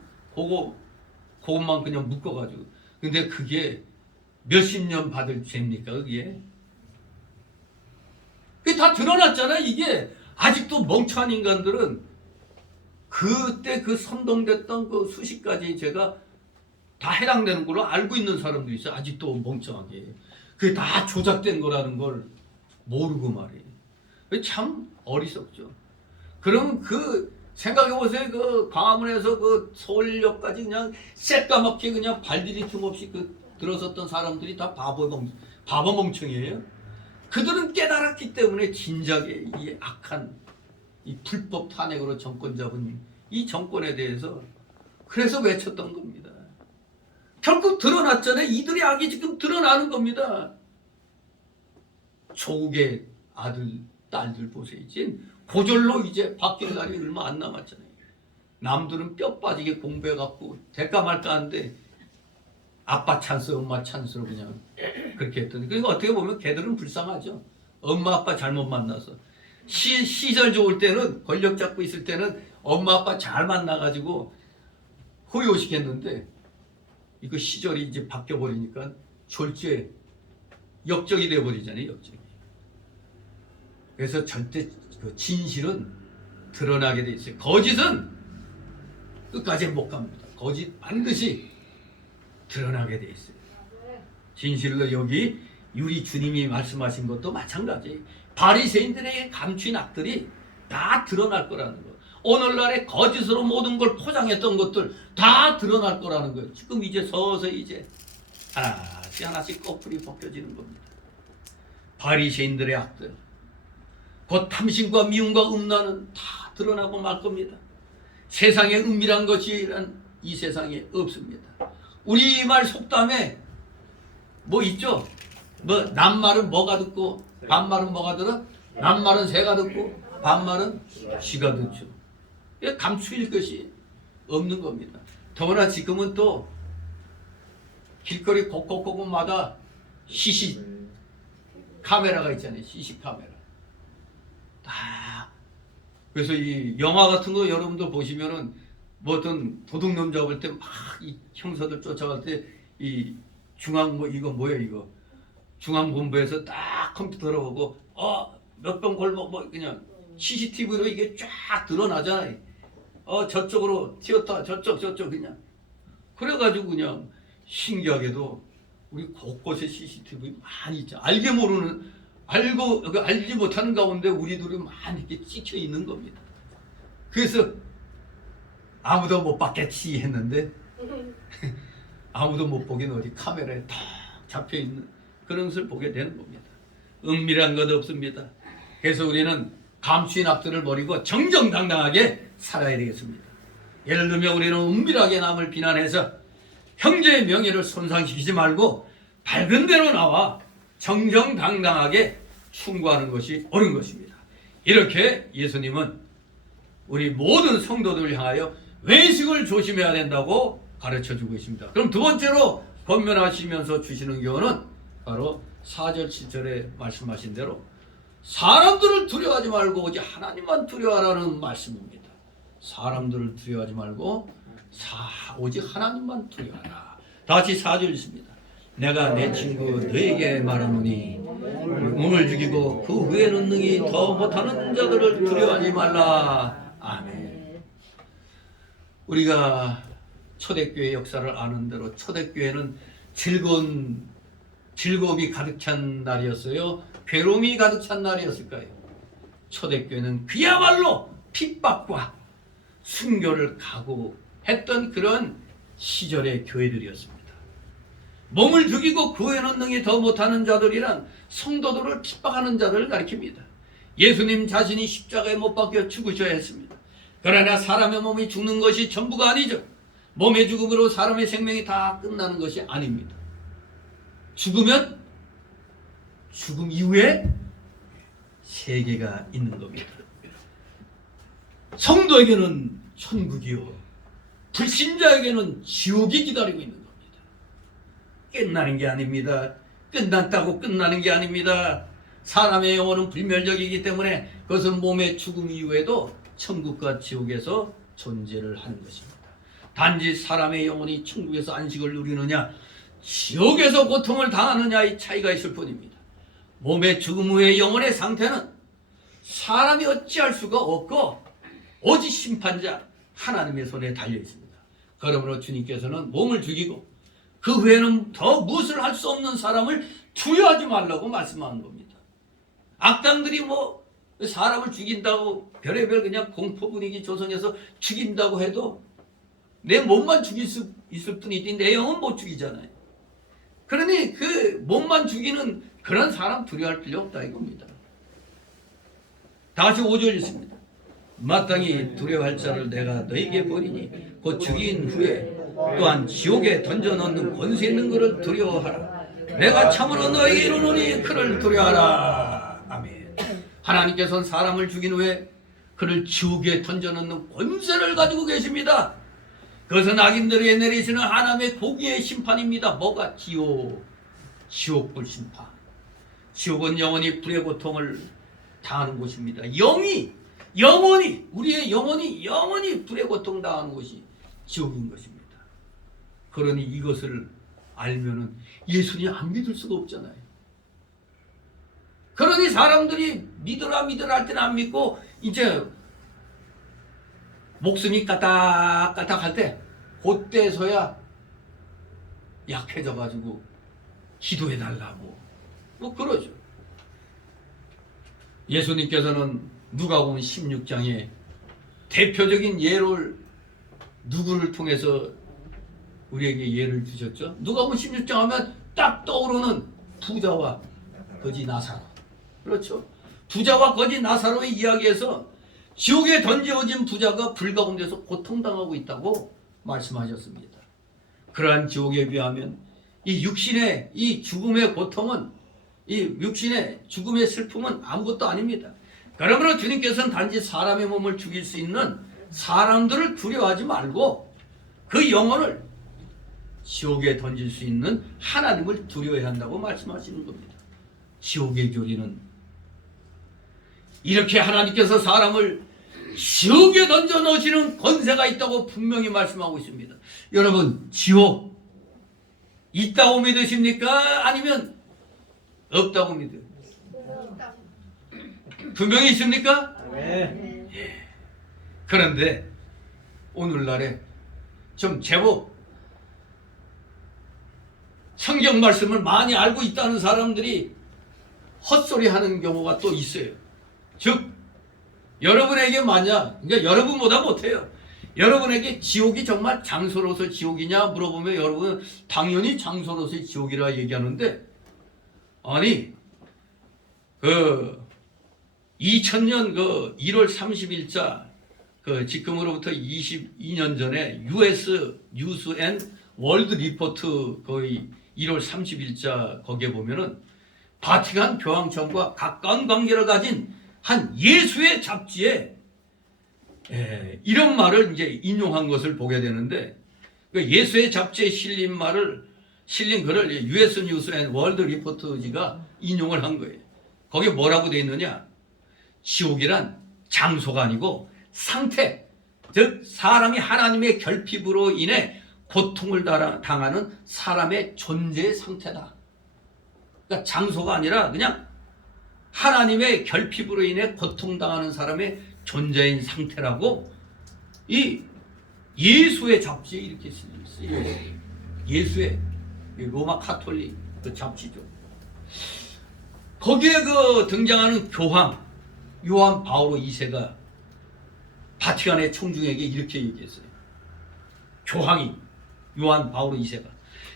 그것만 그냥 묶어가지고. 근데 그게 몇십 년 받을 죄입니까 그게? 그게 다 드러났잖아요. 이게 아직도 멍청한 인간들은 그때 그 선동됐던 그 수십 가지 죄가 다 해당되는 걸로 알고 있는 사람도 있어요. 아직도 멍청하게. 그게 다 조작된 거라는 걸 모르고 말이에요. 참 어리석죠. 그러면 그 생각해보세요. 그 광화문에서 그 서울역까지 그냥 새까맣게 그냥 발디딜 틈 없이 그 들어섰던 사람들이 다 바보 멍청이에요. 그들은 깨달았기 때문에 진작에 이 악한 이 불법 탄핵으로 정권 잡은 이 정권에 대해서 그래서 외쳤던 겁니다. 결국 드러났잖아요. 이들의 악이 지금 드러나는 겁니다. 조국의 아들, 딸들 보세요. 이제 고졸로 이제 바뀔 날이 얼마 안 남았잖아요. 남들은 뼈 빠지게 공부해갖고 될까 말까 하는데 아빠 찬스, 엄마 찬스로 그냥 그렇게 했더니 그러니까 어떻게 보면 걔들은 불쌍하죠. 엄마 아빠 잘못 만나서 시절 좋을 때는 권력 잡고 있을 때는 엄마 아빠 잘 만나가지고 호요시켰는데 이거 시절이 이제 바뀌어버리니까 졸지에 역적이 돼버리잖아요. 역적이. 그래서 절대 그 진실은 드러나게 돼 있어요. 거짓은 끝까지 못 갑니다. 거짓 반드시 드러나게 돼 있어요. 진실로 여기 우리 주님이 말씀하신 것도 마찬가지. 바리새인들에게 감추인 악들이 다 드러날 거라는 거. 오늘날의 거짓으로 모든 걸 포장했던 것들 다 드러날 거라는 거예요. 지금 이제 서서히 이제 하나씩 거풀이 벗겨지는 겁니다. 바리새인들의 악들, 곧 탐심과 미움과 음란은 다 드러나고 말 겁니다. 세상에 은밀한 것이란 이 세상에 없습니다. 우리말 속담에 뭐 있죠? 뭐 남말은 뭐가 듣고 반말은 뭐가 들어? 남말은 새가 듣고 반말은 쥐가 듣죠. 감추일 것이 없는 겁니다. 더구나 지금은 또 길거리 곳곳곳마다 시시 카메라가 있잖아요. 시시 카메라. 다. 그래서 이 영화 같은 거 여러분들 보시면은 뭐 어떤 도둑놈 잡을 때 막 이 형사들 쫓아갈 때 이 중앙 이거 뭐야 이거 중앙본부에서 딱 컴퓨터 들어보고 몇 병 골목 그냥 CCTV로 이게 쫙 드러나잖아요. 저쪽으로 튀었다 저쪽 그냥 그래가지고 그냥 신기하게도 우리 곳곳에 CCTV 많이 있죠. 알지 못하는 가운데 우리들이 많이 이렇게 찍혀 있는 겁니다. 그래서 아무도 못 봤겠지 했는데 아무도 못 보긴 어디 카메라에 딱 잡혀 있는 그런 것을 보게 되는 겁니다. 은밀한 것 없습니다. 그래서 우리는 감추인 악들을 버리고 정정당당하게 살아야 되겠습니다. 예를 들면 우리는 은밀하게 남을 비난해서 형제의 명예를 손상시키지 말고 밝은 데로 나와 정정당당하게 충고하는 것이 옳은 것입니다. 이렇게 예수님은 우리 모든 성도들을 향하여 외식을 조심해야 된다고 가르쳐주고 있습니다. 그럼 두 번째로 권면하시면서 주시는 교훈은 바로 4절 7절에 말씀하신 대로 사람들을 두려워하지 말고 오직 하나님만 두려워하라는 말씀입니다. 사람들을 두려워하지 말고 오직 하나님만 두려워하라. 다시 4절 있습니다. 내가 내 친구 너에게 말하노니 몸을 죽이고 그 후에는 능히 더 못하는 자들을 두려워하지 말라. 아멘. 우리가 초대교회 역사를 아는 대로 초대교회는 즐거움이 가득 찬 날이었어요? 괴로움이 가득 찬 날이었을까요? 초대교회는 그야말로 핍박과 순교를 각오했던 그런 시절의 교회들이었습니다. 몸을 죽이고 그 후에는 능히 더 못하는 자들이란 성도들을 핍박하는 자들을 가리킵니다. 예수님 자신이 십자가에 못 박혀 죽으셔야 했습니다. 그러나 사람의 몸이 죽는 것이 전부가 아니죠. 몸의 죽음으로 사람의 생명이 다 끝나는 것이 아닙니다. 죽으면 죽음 이후에 세계가 있는 겁니다. 성도에게는 천국이요 불신자에게는 지옥이 기다리고 있는 겁니다. 끝나는 게 아닙니다. 끝났다고 끝나는 게 아닙니다. 사람의 영혼은 불멸적이기 때문에 그것은 몸의 죽음 이후에도 천국과 지옥에서 존재를 하는 것입니다. 단지 사람의 영혼이 천국에서 안식을 누리느냐 지옥에서 고통을 당하느냐의 차이가 있을 뿐입니다. 몸의 죽음 후의 영혼의 상태는 사람이 어찌할 수가 없고 오직 심판자 하나님의 손에 달려 있습니다. 그러므로 주님께서는 몸을 죽이고 그 후에는 더 무엇을 할 수 없는 사람을 두려워하지 말라고 말씀하는 겁니다. 악당들이 뭐 사람을 죽인다고 별의별 그냥 공포 분위기 조성해서 죽인다고 해도 내 몸만 죽일 수 있을 뿐이지 내 영은 못 죽이잖아요. 그러니 그 몸만 죽이는 그런 사람 두려워할 필요 없다 이겁니다. 다시 5절 있습니다. 마땅히 두려워할 자를 내가 너에게 보리니 곧 죽인 후에 또한 지옥에 던져넣는 권세 있는 것을 두려워하라. 내가 참으로 너에게 이르노니 그를 두려워하라. 아멘. 하나님께서는 사람을 죽인 후에 그를 지옥에 던져넣는 권세를 가지고 계십니다. 그것은 악인들에게 내리시는 하나님의 고기의 심판입니다. 뭐가? 지옥불 심판. 지옥은 영원히 불의 고통을 당하는 곳입니다. 우리의 영혼이 불의 고통 당하는 곳이 지옥인 것입니다. 그러니 이것을 알면은 예수님 안 믿을 수가 없잖아요. 그러니 사람들이 믿으라 할 때는 안 믿고 이제 목숨이 까딱까딱 할 때 그때서야 약해져가지고 기도해달라고 뭐 그러죠. 예수님께서는 누가복음 16장에 대표적인 예를 누구를 통해서 우리에게 예를 주셨죠? 누가복음 16장 하면 딱 떠오르는 부자와 거지 나사로. 그렇죠? 부자와 거지 나사로의 이야기에서 지옥에 던져진 부자가 불 가운데서 고통당하고 있다고 말씀하셨습니다. 그러한 지옥에 비하면 이 육신의 이 죽음의 고통은 이 육신의 죽음의 슬픔은 아무것도 아닙니다. 그러므로 주님께서는 단지 사람의 몸을 죽일 수 있는 사람들을 두려워하지 말고 그 영혼을 지옥에 던질 수 있는 하나님을 두려워해야 한다고 말씀하시는 겁니다. 지옥의 교리는 이렇게 하나님께서 사람을 지옥에 던져 넣으시는 권세가 있다고 분명히 말씀하고 있습니다. 여러분, 지옥 있다고 믿으십니까? 아니면 없다고 믿어요? 분명히 있습니까? 네. 예. 그런데 오늘날에 좀 제법 성경 말씀을 많이 알고 있다는 사람들이 헛소리 하는 경우가 또 있어요. 즉 여러분에게 만약, 그러니까 여러분보다 못해요. 여러분에게 지옥이 정말 장소로서 지옥이냐 물어보면 여러분은 당연히 장소로서의 지옥이라 얘기하는데, 아니 2000년 그 1월 30일자 그 지금으로부터 22년 전에 US 뉴스 앤 월드 리포트 거의 1월 30일자 거기에 보면은 바티칸 교황청과 가까운 관계를 가진 한 예수의 잡지에 이런 말을 이제 인용한 것을 보게 되는데, 그 예수의 잡지에 실린 글을 US 뉴스 앤 월드 리포트지가 인용을 한 거예요. 거기에 뭐라고 되어 있느냐? 지옥이란 장소가 아니고 상태, 즉 사람이 하나님의 결핍으로 인해 고통을 당하는 사람의 존재의 상태다. 그러니까 장소가 아니라 그냥 하나님의 결핍으로 인해 고통당하는 사람의 존재인 상태라고 이 예수의 잡지에 이렇게 쓰여요. 예수의 로마 카톨릭 그 잡지죠. 거기에 그 등장하는 교황 요한 바오로 2세가 바티칸의 총중에게 이렇게 얘기했어요. 교황이 요한 바오로 2세가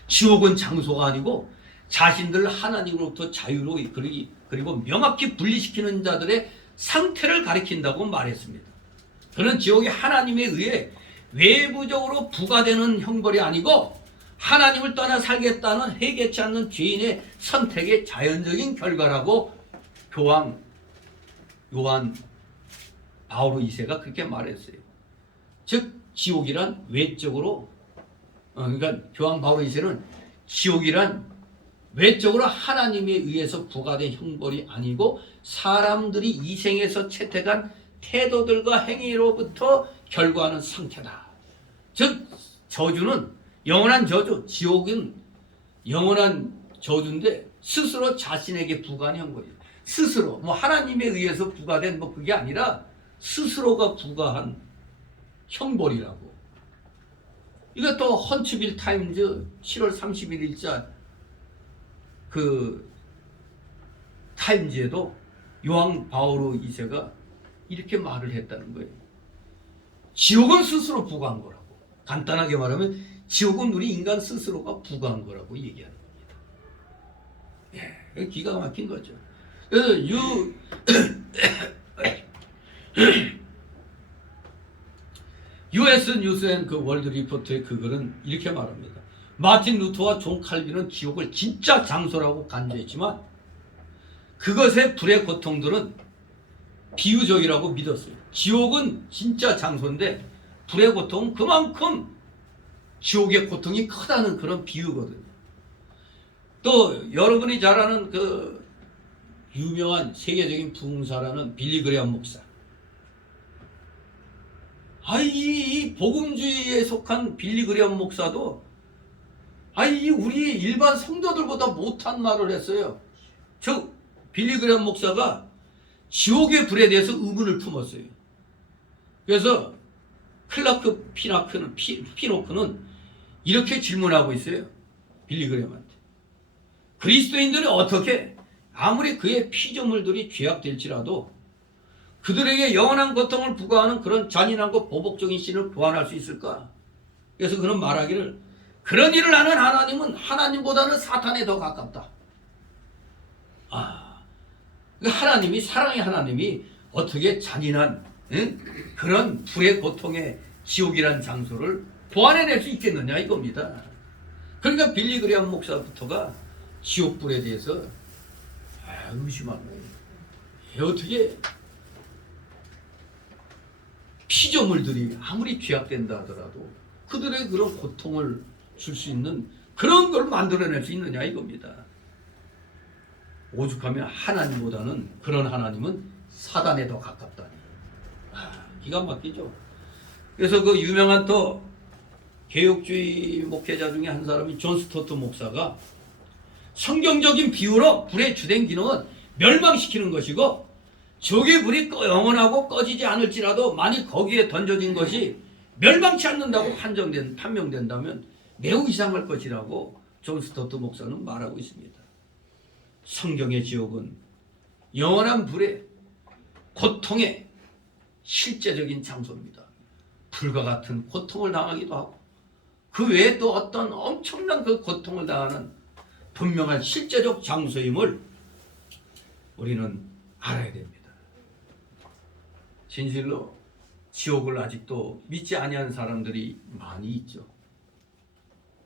지옥은 장소가 아니고 자신들 하나님으로부터 자유로 그리고 명확히 분리시키는 자들의 상태를 가리킨다고 말했습니다. 그는 지옥이 하나님에 의해 외부적으로 부과되는 형벌이 아니고 하나님을 떠나 살겠다는 회개치 않는 죄인의 선택의 자연적인 결과라고 교황 요한 바오로 2세가 그렇게 말했어요. 즉 지옥이란 외적으로 그러니까 교황 바오로 2세는 지옥이란 외적으로 하나님에 의해서 부과된 형벌이 아니고 사람들이 이 생에서 채택한 태도들과 행위로부터 결과하는 상태다. 즉 저주는 영원한 저주, 지옥은 영원한 저주인데 스스로 자신에게 부과한 형벌이에요. 스스로 뭐 하나님에 의해서 부과된 뭐 그게 아니라 스스로가 부과한 형벌이라고. 이것도 헌츠빌 타임즈 7월 31일자 그 타임즈에도 요한 바오로 2세가 이렇게 말을 했다는 거예요. 지옥은 스스로 부과한 거라고. 간단하게 말하면 지옥은 우리 인간 스스로가 부과한 거라고 얘기하는 겁니다. 예, 기가 막힌 거죠. 그래서 US 뉴스 앤 그 월드 리포트의 그 글은 이렇게 말합니다. 마틴 루터와 존 칼빈은 지옥을 진짜 장소라고 간주했지만 그것의 불의 고통들은 비유적이라고 믿었어요. 지옥은 진짜 장소인데 불의 고통은 그만큼 지옥의 고통이 크다는 그런 비유거든요. 또 여러분이 잘 아는 그 유명한 세계적인 부흥사라는 빌리 그레엄 목사. 이 복음주의에 속한 빌리 그레엄 목사도 우리 일반 성도들보다 못한 말을 했어요. 저 빌리 그레엄 목사가 지옥의 불에 대해서 의문을 품었어요. 그래서 클라크 피노크는 이렇게 질문하고 있어요. 빌리 그레엄한테. 그리스도인들이 어떻게 아무리 그의 피조물들이 죄악될지라도 그들에게 영원한 고통을 부과하는 그런 잔인하고 보복적인 신을 교환할 수 있을까? 그래서 그는 말하기를 그런 일을 하는 하나님은 하나님보다는 사탄에 더 가깝다. 하나님이 사랑의 하나님이 어떻게 잔인한 그런 불의 고통의 지옥이란 장소를 보완해낼 수 있겠느냐 이겁니다. 그러니까 빌리 그레엄 목사부터가 지옥불에 대해서 의심한 거예요. 어떻게 피조물들이 아무리 죄악된다 하더라도 그들의 그런 고통을 줄 수 있는 그런 걸 만들어낼 수 있느냐 이겁니다. 오죽하면 하나님보다는 그런 하나님은 사단에 더 가깝다니. 기가 막히죠. 그래서 그 유명한 또 개혁주의 목회자 중에 한 사람이 존 스토트 목사가 성경적인 비유로 불의 주된 기능은 멸망시키는 것이고 저기 불이 영원하고 꺼지지 않을지라도 만일 거기에 던져진 것이 멸망치 않는다고 판명된다면 매우 이상할 것이라고 존 스토트 목사는 말하고 있습니다. 성경의 지옥은 영원한 불의 고통의 실제적인 장소입니다. 불과 같은 고통을 당하기도 하고 그 외에 또 어떤 엄청난 그 고통을 당하는 분명한 실제적 장소임을 우리는 알아야 됩니다. 진실로 지옥을 아직도 믿지 아니하는 사람들이 많이 있죠.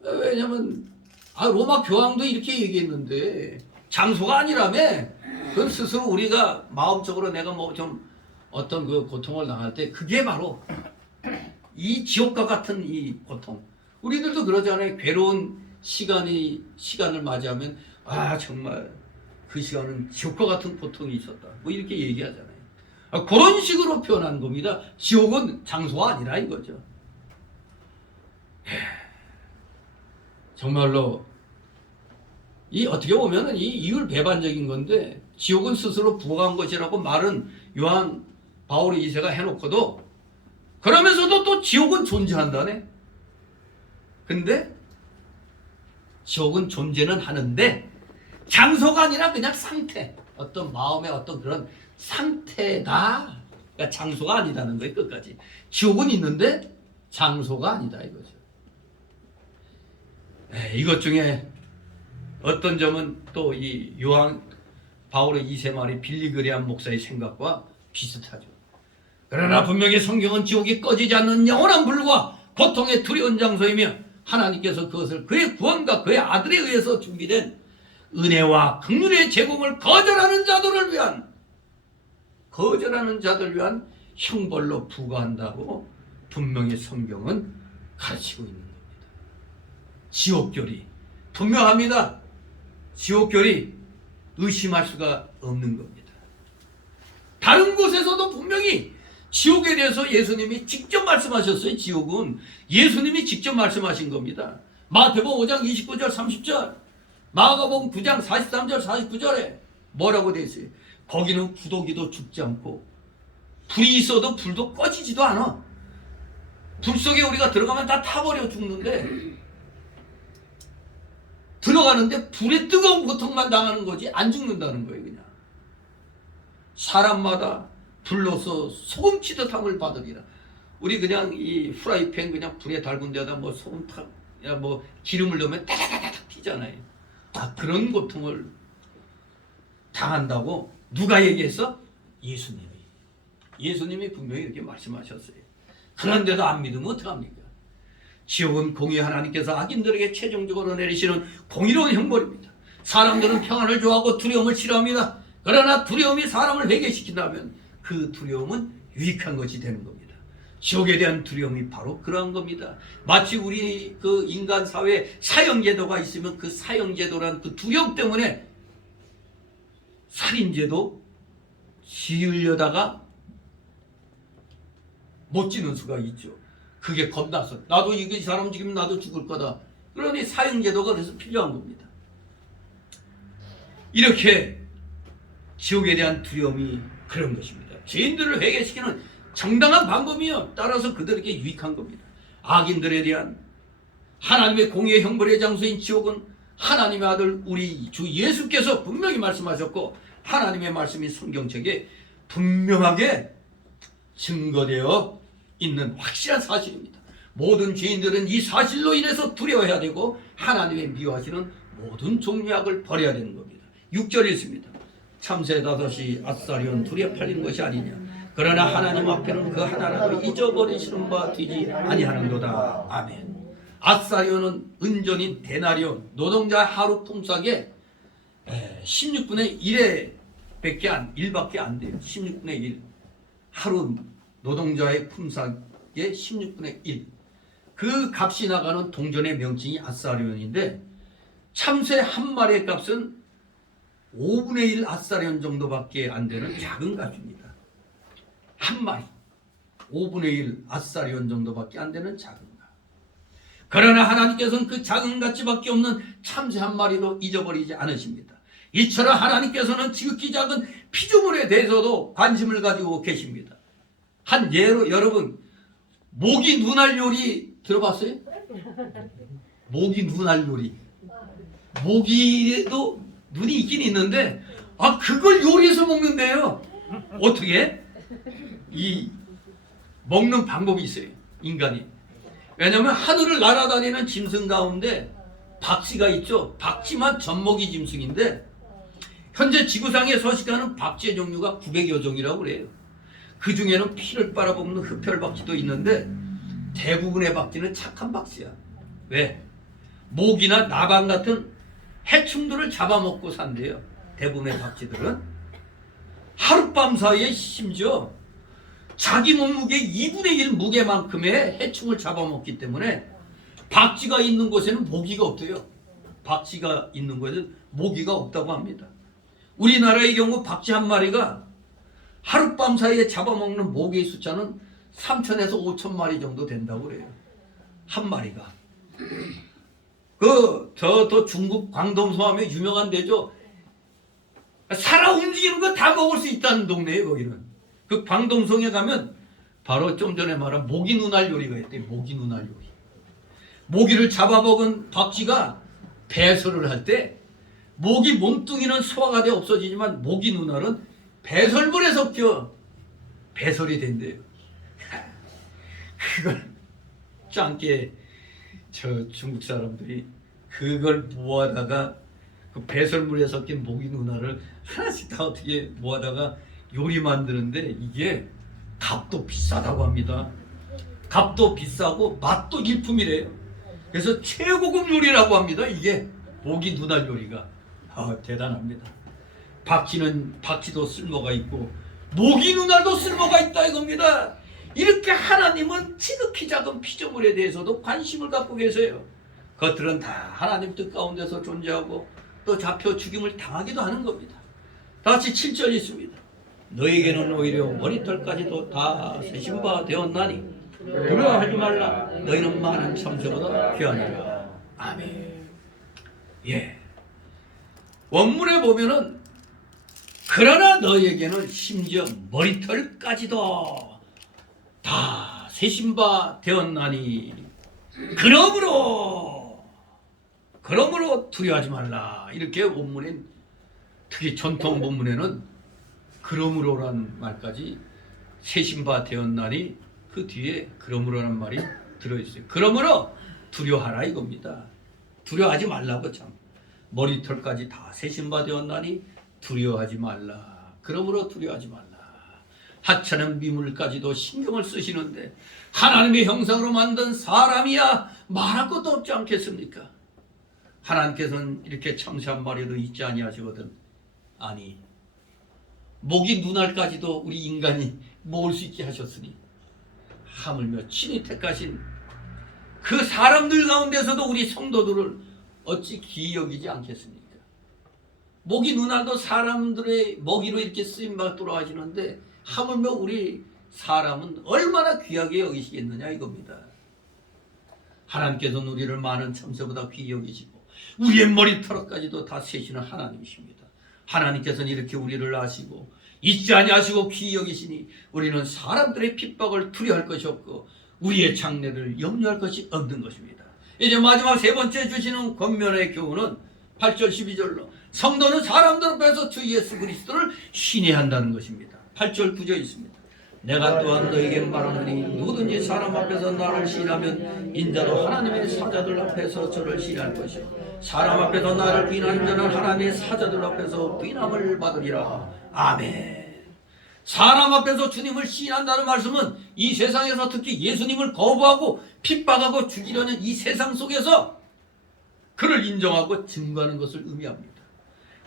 왜냐면 로마 교황도 이렇게 얘기했는데 장소가 아니라며. 그건 스스로 우리가 마음적으로 내가 뭐 좀 어떤 그 고통을 당할 때 그게 바로 이 지옥과 같은 이 고통. 우리들도 그러잖아요. 괴로운 시간을 맞이하면 정말 그 시간은 지옥과 같은 고통이 있었다. 뭐 이렇게 얘기하잖아요. 그런 식으로 표현한 겁니다. 지옥은 장소가 아니라 이거죠. 정말로 이 어떻게 보면은 이 이율배반적인 건데 지옥은 스스로 부어간 것이라고 말은 요한 바울 2세가 해놓고도 그러면서도 또 지옥은 존재한다네. 근데 지옥은 존재는 하는데 장소가 아니라 그냥 상태, 어떤 마음의 어떤 그런 상태다. 그러니까 장소가 아니다는 거예요. 끝까지. 지옥은 있는데 장소가 아니다 이거죠. 이것 중에 어떤 점은 또 이 요한 바울의 2세 말이 빌리그레암 목사의 생각과 비슷하죠. 그러나 분명히 성경은 지옥이 꺼지지 않는 영원한 불과 고통의 두려운 장소이며 하나님께서 그것을 그의 구원과 그의 아들에 의해서 준비된 은혜와 긍휼의 제공을 거절하는 자들을 위한 형벌로 부과한다고 분명히 성경은 가르치고 있는 겁니다. 지옥결이 분명합니다. 지옥결이 의심할 수가 없는 겁니다. 다른 곳에서도 분명히 지옥에 대해서 예수님이 직접 말씀하셨어요. 지옥은 예수님이 직접 말씀하신 겁니다. 마태복음 5장 29절 30절, 마가복음 9장 43절 49절에 뭐라고 되어 있어요? 거기는 구더기도 죽지 않고 불이 있어도 불도 꺼지지도 않아. 불 속에 우리가 들어가면 다 타버려 죽는데 들어가는데 불의 뜨거운 고통만 당하는 거지 안 죽는다는 거예요. 그냥 사람마다 불로서 소금치듯함을 받으리라. 우리 그냥 이 프라이팬 그냥 불에 달군 데다 뭐 소금 뭐 기름을 넣으면 따다다닥 튀잖아요. 그런 고통을 당한다고 누가 얘기했어? 예수님이 분명히 이렇게 말씀하셨어요. 그런데도 안 믿으면 어떡합니까? 지옥은 공의 하나님께서 악인들에게 최종적으로 내리시는 공의로운 형벌입니다. 사람들은 평안을 좋아하고 두려움을 싫어합니다. 그러나 두려움이 사람을 회개시킨다면 그 두려움은 유익한 것이 되는 겁니다. 지옥에 대한 두려움이 바로 그러한 겁니다. 마치 우리 그 인간 사회에 사형제도가 있으면 그 사형제도란 그 두려움 때문에 살인죄도 지으려다가 못 지는 수가 있죠. 그게 겁나서 나도 이 사람 죽이면 나도 죽을 거다. 그러니 사형제도가 그래서 필요한 겁니다. 이렇게 지옥에 대한 두려움이 그런 것입니다. 죄인들을 회개시키는 정당한 방법이요. 따라서 그들에게 유익한 겁니다. 악인들에 대한 하나님의 공의의 형벌의 장소인 지옥은 하나님의 아들 우리 주 예수께서 분명히 말씀하셨고 하나님의 말씀이 성경책에 분명하게 증거되어 있는 확실한 사실입니다. 모든 죄인들은 이 사실로 인해서 두려워해야 되고 하나님의 미워하시는 모든 종류의 악을 버려야 되는 겁니다. 6절 읽습니다. 참새 다섯이 아사리온 둘에 팔린 것이 아니냐. 그러나 하나님 앞에는 그 하나라도 잊어버리시는 바 되지 아니하는도다. 아멘. 아사리온은 은전인 데나리온, 노동자 하루 품삯의 16분의 1밖에 안 돼요. 16분의 1. 하루 노동자의 품삯의 16분의 1. 그 값이 나가는 동전의 명칭이 아사리온인데 참새 한 마리의 값은 5분의 1 아사리온 정도밖에 안 되는 작은 값입니다. 한 마리 5분의 1 아사리온 정도밖에 안 되는 작은 값. 그러나 하나님께서는 그 작은 가치밖에 없는 참새 한 마리도 잊어버리지 않으십니다. 이처럼 하나님께서는 지극히 작은 피조물에 대해서도 관심을 가지고 계십니다. 한 예로 여러분 모기 눈알 요리 들어봤어요? 모기 눈알 요리. 모기에도 눈이 있긴 있는데 그걸 요리해서 먹는데요. 어떻게? 이 먹는 방법이 있어요. 인간이. 왜냐하면 하늘을 날아다니는 짐승 가운데 박쥐가 있죠. 박쥐만 젖먹이 짐승인데 현재 지구상에 서식하는 박쥐의 종류가 900여 종이라고 그래요. 그 중에는 피를 빨아먹는 흡혈박쥐도 있는데 대부분의 박쥐는 착한 박쥐야. 왜? 모기나 나방 같은 해충들을 잡아먹고 산대요. 대부분의 박쥐들은 하룻밤 사이에 심지어 자기 몸무게 2분의 1 무게만큼의 해충을 잡아먹기 때문에 박쥐가 있는 곳에는 모기가 없대요. 박쥐가 있는 곳에는 모기가 없다고 합니다. 우리나라의 경우 박쥐 한 마리가 하룻밤 사이에 잡아먹는 모기의 숫자는 3,000에서 5,000 마리 정도 된다고 그래요. 한 마리가. 저 중국 광동서 하면 유명한 데죠. 살아 움직이는 거 다 먹을 수 있다는 동네예요, 거기는. 그 광동성에 가면 바로 좀 전에 말한 모기 눈알 요리가 있대요. 모기 눈알 요리. 모기를 잡아먹은 박쥐가 배설을 할 때 모기 몸뚱이는 소화가 돼 없어지지만 모기 눈알은 배설물에 섞여 배설이 된대요. 그걸 짱게 저 중국 사람들이 그걸 모아다가 그 배설물에 섞인 모기 눈알을 하나씩 다 어떻게 모아다가 요리 만드는데 이게 값도 비싸다고 합니다. 값도 비싸고 맛도 일품이래요. 그래서 최고급 요리라고 합니다. 이게 모기 눈알 요리가. 대단합니다. 박쥐도 쓸모가 있고 모기 눈알도 쓸모가 있다 이겁니다. 이렇게 하나님은 지극히 작은 피조물에 대해서도 관심을 갖고 계세요. 그것들은 다 하나님 뜻 가운데서 존재하고 또 잡혀 죽임을 당하기도 하는 겁니다. 다시 7절 있습니다. 너에게는 오히려 머리털까지도 다 세신 바 되었나니 두려워하지 말라. 너희는 많은 참새보다 귀하니라. 아멘. 예. 원문에 보면은 그러나 너에게는 심지어 머리털까지도 다 세신 바 되었나니 그러므로 두려워하지 말라. 이렇게 원문엔 특히 전통 본문에는 그러므로란 말까지 세신 바 되었나니 그 뒤에 그러므로란 말이 들어있어요. 그러므로 두려워하라 이겁니다. 두려워하지 말라고 참. 머리털까지 다 세신 바 되었나니 두려워하지 말라. 그러므로 두려워하지 말라. 하찮은 미물까지도 신경을 쓰시는데 하나님의 형상으로 만든 사람이야 말할 것도 없지 않겠습니까? 하나님께서는 이렇게 참새한 마리도 있지 아니하시거든. 아니 모기 눈알까지도 우리 인간이 먹을 수 있게 하셨으니 하물며 친히 택하신 그 사람들 가운데서도 우리 성도들을 어찌 귀히 여기지 않겠습니까? 모기 눈알도 사람들의 먹이로 이렇게 쓰임받도록 하시는데 하물며 우리 사람은 얼마나 귀하게 여기시겠느냐 이겁니다. 하나님께서는 우리를 많은 참새보다 귀히 여기시고 우리의 머리털까지도 다 세시는 하나님이십니다. 하나님께서는 이렇게 우리를 아시고 잊지 아니하시고 귀히 여기시니 우리는 사람들의 핍박을 두려워할 것이 없고 우리의 장래를 염려할 것이 없는 것입니다. 이제 마지막 세 번째 주시는 권면의 교훈은 8절 12절로 성도는 사람들 앞에서 주 예수 그리스도를 신뢰한다는 것입니다. 8절 9절 있습니다. 내가 또한 너에게 말하노니 누구든지 사람 앞에서 나를 시인하면 인자도 하나님의 사자들 앞에서 저를 시인할 것이요 사람 앞에서 나를 부인하는 자는 하나님의 사자들 앞에서 부인함을 받으리라. 아멘. 사람 앞에서 주님을 시인한다는 말씀은 이 세상에서 특히 예수님을 거부하고 핍박하고 죽이려는 이 세상 속에서 그를 인정하고 증거하는 것을 의미합니다.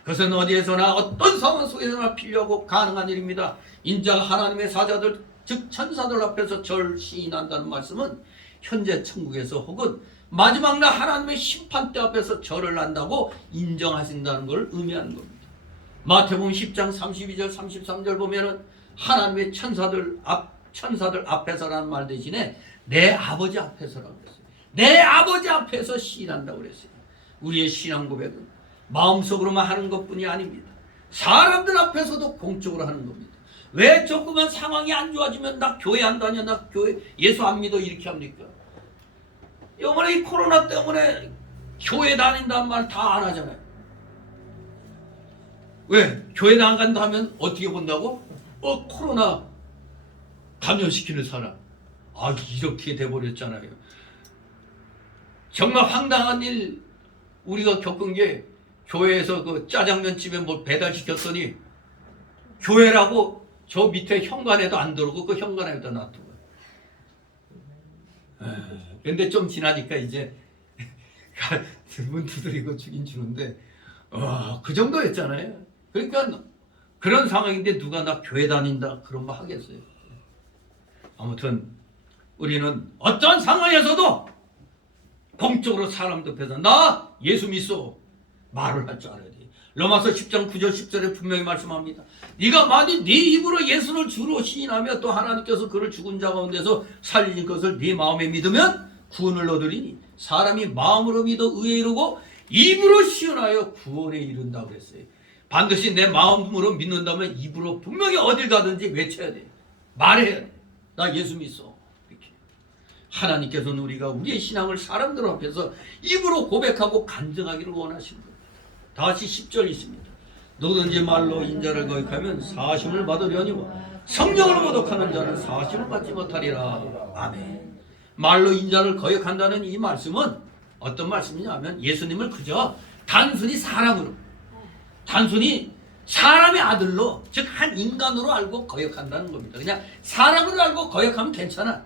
그것은 어디에서나 어떤 상황 속에서나 필요하고 가능한 일입니다. 인자가 하나님의 사자들 즉 천사들 앞에서 절 시인한다는 말씀은 현재 천국에서 혹은 마지막 날 하나님의 심판대 앞에서 절을 한다고 인정하신다는 걸 의미하는 겁니다. 마태복음 10장 32절 33절 보면은 하나님의 천사들 앞에서라는 말 대신에 내 아버지 앞에서라고 그랬어요. 내 아버지 앞에서 시인한다고 그랬어요. 우리의 신앙 고백은 마음속으로만 하는 것뿐이 아닙니다. 사람들 앞에서도 공적으로 하는 겁니다. 왜 조그만 상황이 안 좋아지면 나 교회 안 다녀, 나 교회 예수 안 믿어 이렇게 합니까? 이번에 이 코로나 때문에 교회 다닌다는 말 다 안 하잖아요. 왜? 교회 안 간다 하면 어떻게 본다고? 코로나 감염시키는 사람. 이렇게 돼버렸잖아요. 정말 황당한 일 우리가 겪은 게 교회에서 그 짜장면 집에 뭘 배달시켰더니 교회라고 저 밑에 현관에도 안 들어오고 그 현관에도 놔두고. 근데 좀 지나니까 이제 문 두드리고 주긴 주는데 그 정도였잖아요. 그러니까 그런 상황인데 누가 나 교회 다닌다 그런 말 하겠어요. 아무튼 우리는 어떤 상황에서도 공적으로 사람들 앞에서 나 예수 믿소 말을 할 줄 알아야 돼. 로마서 10장 9절 10절에 분명히 말씀합니다. 네가 만일 네 입으로 예수를 주로 시인하며 또 하나님께서 그를 죽은 자 가운데서 살리신 것을 네 마음에 믿으면 구원을 얻으리니 사람이 마음으로 믿어 의에 이르고 입으로 시인하여 구원에 이른다고 그랬어요. 반드시 내 마음으로 믿는다면 입으로 분명히 어딜 가든지 외쳐야 돼. 말해야 돼. 나 예수 믿소. 이렇게. 하나님께서는 우리가 우리의 신앙을 사람들 앞에서 입으로 고백하고 간증하기를 원하시는 거예요. 다시 10절 있습니다. 누구든지 말로 인자를 거역하면 사심을 받으려니와 성령을 모독하는 자는 사심을 받지 못하리라. 아멘. 말로 인자를 거역한다는 이 말씀은 어떤 말씀이냐면 예수님을 그저 단순히 사람으로, 단순히 사람의 아들로, 즉 한 인간으로 알고 거역한다는 겁니다. 그냥 사람으로 알고 거역하면 괜찮아.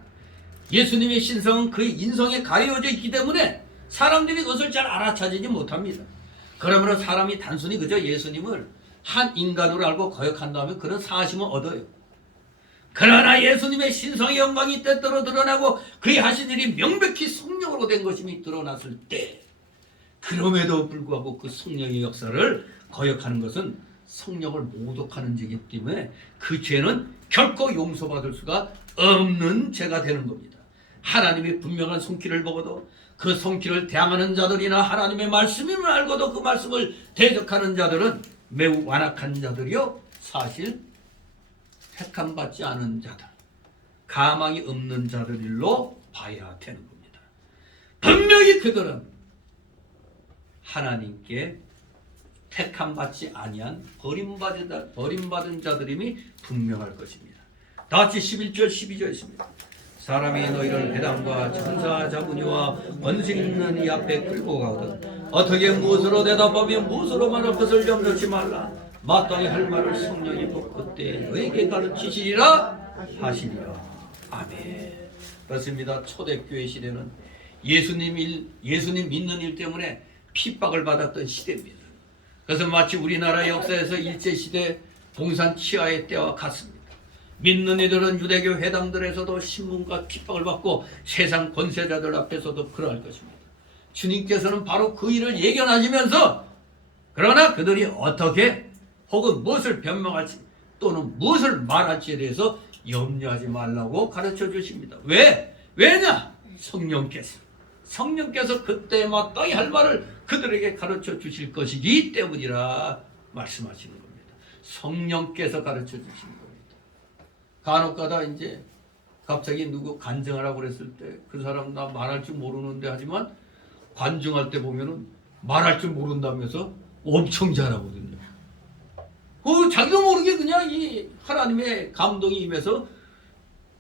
예수님의 신성은 그의 인성에 가려져 있기 때문에 사람들이 그것을 잘 알아차리지 못합니다. 그러므로 사람이 단순히 그저 예수님을 한 인간으로 알고 거역한다면 그런 사심을 얻어요. 그러나 예수님의 신성의 영광이 때때로 드러나고 그의 하신 일이 명백히 성령으로 된 것임이 드러났을 때, 그럼에도 불구하고 그 성령의 역사를 거역하는 것은 성령을 모독하는 죄이기 때문에 그 죄는 결코 용서받을 수가 없는 죄가 되는 겁니다. 하나님의 분명한 손길을 보고도 그 손길을 대항하는 자들이나 하나님의 말씀임을 알고도 그 말씀을 대적하는 자들은 매우 완악한 자들이요, 사실 택함받지 않은 자들, 가망이 없는 자들로 봐야 되는 겁니다. 분명히 그들은 하나님께 택함받지 아니한 버림받은 자들임이 분명할 것입니다. 다같이 11절 12절 있습니다. 사람이 너희를 배당과 천사 자문이와 권세 있는 이 앞에 끌고 가거든 어떻게 무엇으로 대답하며 무엇으로 말할 것을 염려치 말라. 마땅히 할 말을 성령이 그때 너에게 가르치시리라 하시리라. 아멘. 그렇습니다. 초대교회 시대는 예수님 믿는 일 때문에 핍박을 받았던 시대입니다. 그래서 마치 우리나라 역사에서 일제시대 봉산 치하의 때와 같습니다. 믿는 이들은 유대교 회당들에서도 신문과 핍박을 받고 세상 권세자들 앞에서도 그러할 것입니다. 주님께서는 바로 그 일을 예견하시면서 그러나 그들이 어떻게 혹은 무엇을 변명할지 또는 무엇을 말할지에 대해서 염려하지 말라고 가르쳐 주십니다. 왜냐? 성령께서 그때 마땅히 할 말을 그들에게 가르쳐 주실 것이기 때문이라 말씀하시는 겁니다. 성령께서 가르쳐 주시는 겁니다. 간혹가다 이제 갑자기 누구 간증하라고 그랬을 때 그 사람 나 말할 줄 모르는데 하지만 관증할 때 보면은 말할 줄 모른다면서 엄청 잘하거든요. 자기도 모르게 그냥 이 하나님의 감동이 임해서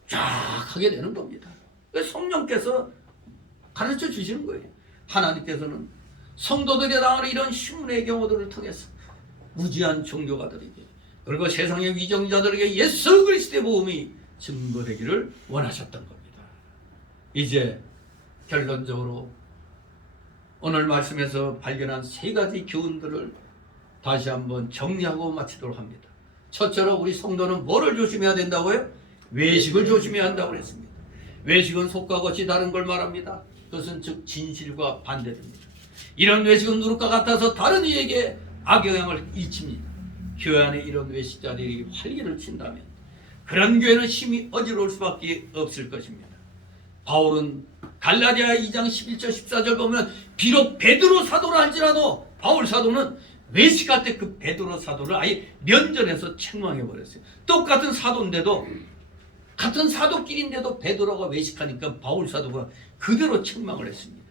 쫙 하게 되는 겁니다. 성령께서 가르쳐 주시는 거예요. 하나님께서는 성도들이 당하는 이런 신문의 경우들을 통해서 무지한 종교가들에게 그리고 세상의 위정자들에게 예수 그리스도의 복음이 증거되기를 원하셨던 겁니다. 이제 결론적으로 오늘 말씀에서 발견한 세 가지 교훈들을 다시 한번 정리하고 마치도록 합니다. 첫째로 우리 성도는 뭐를 조심해야 된다고요? 외식을 조심해야 한다고 했습니다. 외식은 속과 겉이 다른 걸 말합니다. 그것은 즉 진실과 반대됩니다. 이런 외식은 누룩과 같아서 다른 이에게 악영향을 끼칩니다. 교회 안에 이런 외식자들이 활기를 친다면 그런 교회는 심히 어지러울 수밖에 없을 것입니다. 바울은 갈라디아 2장 11절 14절 보면 비록 베드로 사도라 할지라도 바울 사도는 외식할 때 그 베드로 사도를 아예 면전에서 책망해버렸어요. 똑같은 사도인데도 같은 사도끼리인데도 베드로가 외식하니까 바울 사도가 그대로 책망을 했습니다.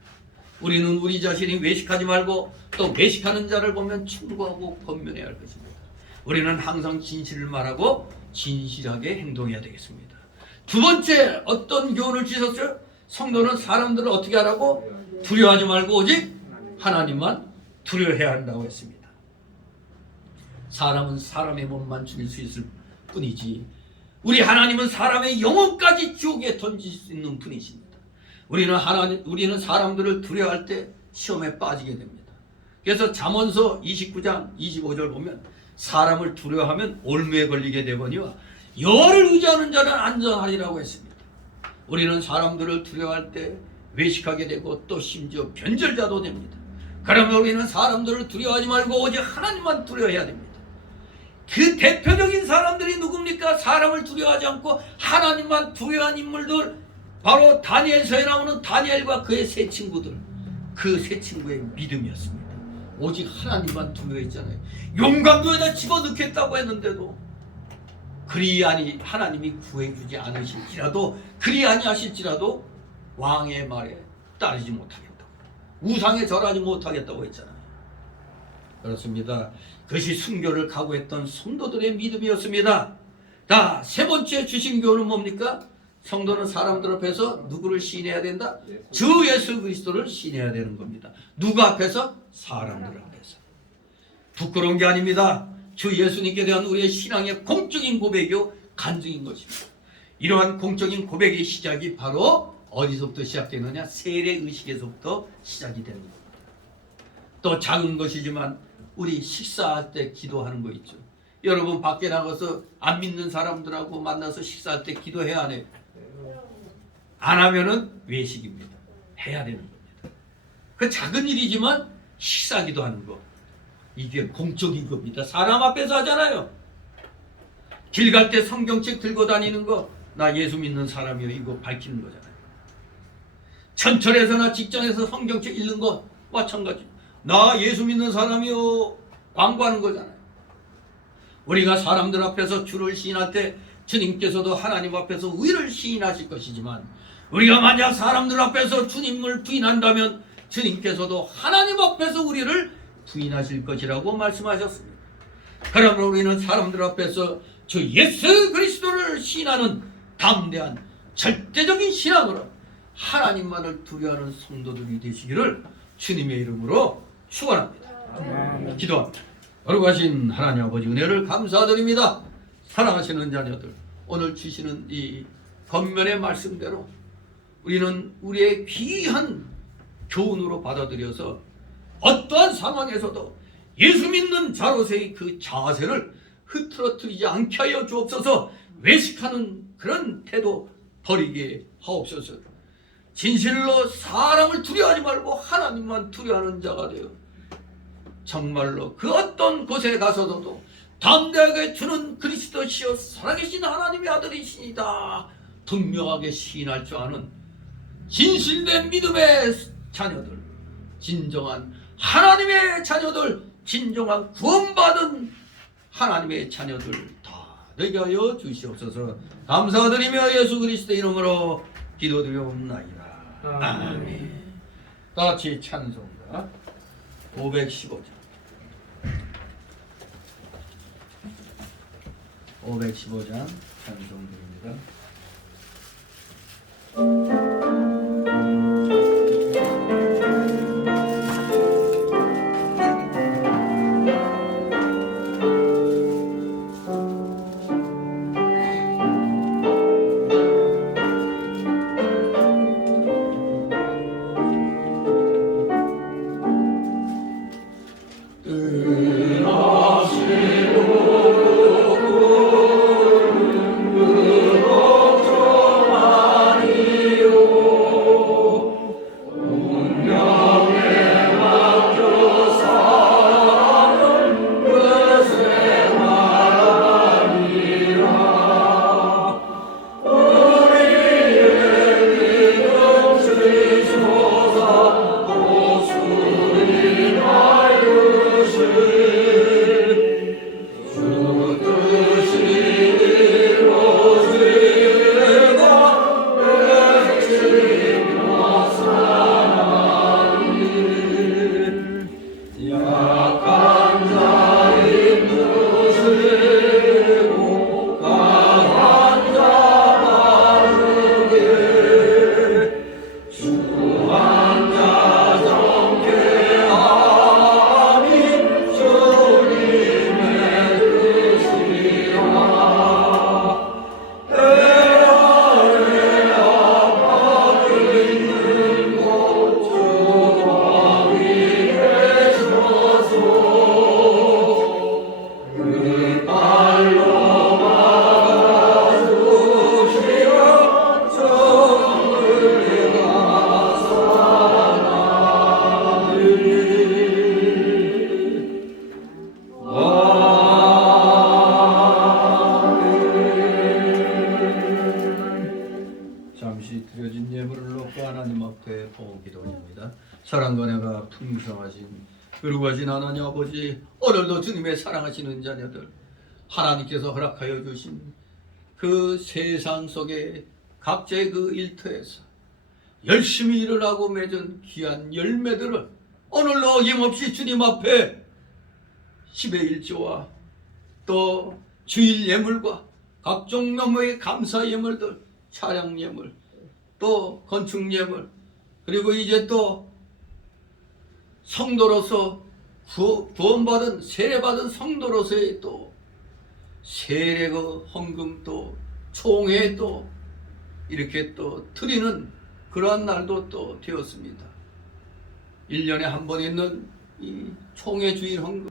우리는 우리 자신이 외식하지 말고 또 외식하는 자를 보면 충고하고 권면해야 할 것입니다. 우리는 항상 진실을 말하고 진실하게 행동해야 되겠습니다. 두 번째 어떤 교훈을 주셨어요? 성도는 사람들을 어떻게 하라고? 두려워하지 말고 오직 하나님만 두려워해야 한다고 했습니다. 사람은 사람의 몸만 죽일 수 있을 뿐이지 우리 하나님은 사람의 영혼까지 지옥에 던질 수 있는 분이십니다. 우리는 사람들을 두려워할 때 시험에 빠지게 됩니다. 그래서 잠언서 29장 25절 보면 사람을 두려워하면 올무에 걸리게 되거니와 여호와를 의지하는 자는 안전하리라고 했습니다. 우리는 사람들을 두려워할 때 외식하게 되고 또 심지어 변절자도 됩니다. 그러면 우리는 사람들을 두려워하지 말고 오직 하나님만 두려워해야 됩니다. 그 대표적인 사람들이 누굽니까? 사람을 두려워하지 않고 하나님만 두려워한 인물들, 바로 다니엘서에 나오는 다니엘과 그의 세 친구들, 그 세 친구의 믿음이었습니다. 오직 하나님만 두려워했잖아요. 용광도에다 집어넣겠다고 했는데도 그리 아니 하나님이 구해주지 않으실지라도, 그리 아니하실지라도 왕의 말에 따르지 못하겠다고, 우상에 절하지 못하겠다고 했잖아요. 그렇습니다. 그것이 순교를 각오했던 성도들의 믿음이었습니다. 자, 세 번째 주신 교훈은 뭡니까? 성도는 사람들 앞에서 누구를 시인해야 된다? 주 예수 그리스도를 시인해야 되는 겁니다. 누구 앞에서? 사람들 앞에서. 부끄러운 게 아닙니다. 주 예수님께 대한 우리의 신앙의 공적인 고백이요 간증인 것입니다. 이러한 공적인 고백의 시작이 바로 어디서부터 시작되느냐? 세례의식에서부터 시작이 되는 겁니다. 또 작은 것이지만 우리 식사할 때 기도하는 거 있죠. 여러분 밖에 나가서 안 믿는 사람들하고 만나서 식사할 때 기도해야 안 해요? 안 하면은 외식입니다. 해야 되는 겁니다. 그 작은 일이지만 식사 기도하는 거, 이게 공적인 겁니다. 사람 앞에서 하잖아요. 길 갈 때 성경책 들고 다니는 거, 나 예수 믿는 사람이요, 이거 밝히는 거잖아요. 전철에서나 직장에서 성경책 읽는 거 마찬가지. 나 예수 믿는 사람이요, 광고하는 거잖아요. 우리가 사람들 앞에서 주를 시인할 때 주님께서도 하나님 앞에서 의를 시인하실 것이지만, 우리가 만약 사람들 앞에서 주님을 부인한다면 주님께서도 하나님 앞에서 우리를 부인하실 것이라고 말씀하셨습니다. 그러므로 우리는 사람들 앞에서 주 예수 그리스도를 시인하는 담대한 절대적인 신앙으로 하나님만을 두려워하는 성도들이 되시기를 주님의 이름으로 축원합니다. 기도합니다. 거룩하신 하나님 아버지, 은혜를 감사드립니다. 사랑하시는 자녀들, 오늘 주시는 이 겉면의 말씀대로 우리는 우리의 귀한 교훈으로 받아들여서 어떠한 상황에서도 예수 믿는 자로서의 그 자세를 흐트러뜨리지 않게 하여 주옵소서. 외식하는 그런 태도 버리게 하옵소서. 진실로 사람을 두려워하지 말고 하나님만 두려워하는 자가 되어 정말로 그 어떤 곳에 가서도 담대하게 주는 그리스도시여 살아계신 하나님의 아들이시니다 분명하게 시인할 줄 아는 진실된 믿음의 자녀들, 진정한 하나님의 자녀들, 진정한 구원받은 하나님의 자녀들 다 되게 하여 주시옵소서. 감사드리며 예수 그리스도의 이름으로 기도드리옵나이다. 아멘. 다 같이 찬송가 515장 515장 찬송드립니다. 그 호응 기도입니다. 사랑과 은혜가 풍성하신 거룩하신 하나님 아버지, 오늘도 주님의 사랑하시는 자녀들, 하나님께서 허락하여 주신 그 세상 속에 각자의 그 일터에서 열심히 일을 하고 맺은 귀한 열매들을 오늘도 어김없이 주님 앞에 10의 일조와 또 주일 예물과 각종 너머의 감사 예물들, 차량 예물, 또 건축 예물, 그리고 이제 또 성도로서 구원받은 세례받은 성도로서의 또 세례 그 헌금 또 총회 또 이렇게 또 드리는 그러한 날도 또 되었습니다. 1년에 한 번 있는 이 총회 주일 헌금,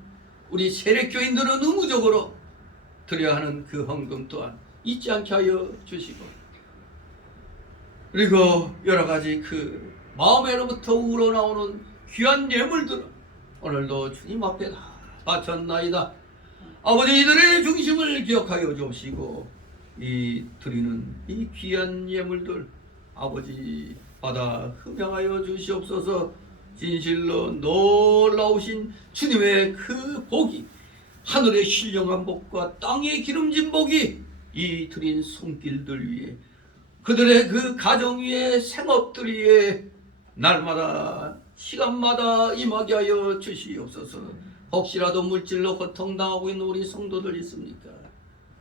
우리 세례교인들은 의무적으로 드려야 하는 그 헌금 또한 잊지 않게 하여 주시고, 그리고 여러 가지 그 마음에로부터 우러나오는 귀한 예물들은 오늘도 주님 앞에 다 바쳤나이다. 아버지, 이들의 중심을 기억하여 주시고 이 드리는 이 귀한 예물들 아버지 받아 흠양하여 주시옵소서. 진실로 놀라우신 주님의 그 복이, 하늘의 신령한 복과 땅의 기름진 복이 이 드린 손길들 위에, 그들의 그 가정 위에, 생업들 위에 날마다 시간마다 임하게 하여 주시옵소서. 혹시라도 물질로 고통당하고 있는 우리 성도들 있습니까?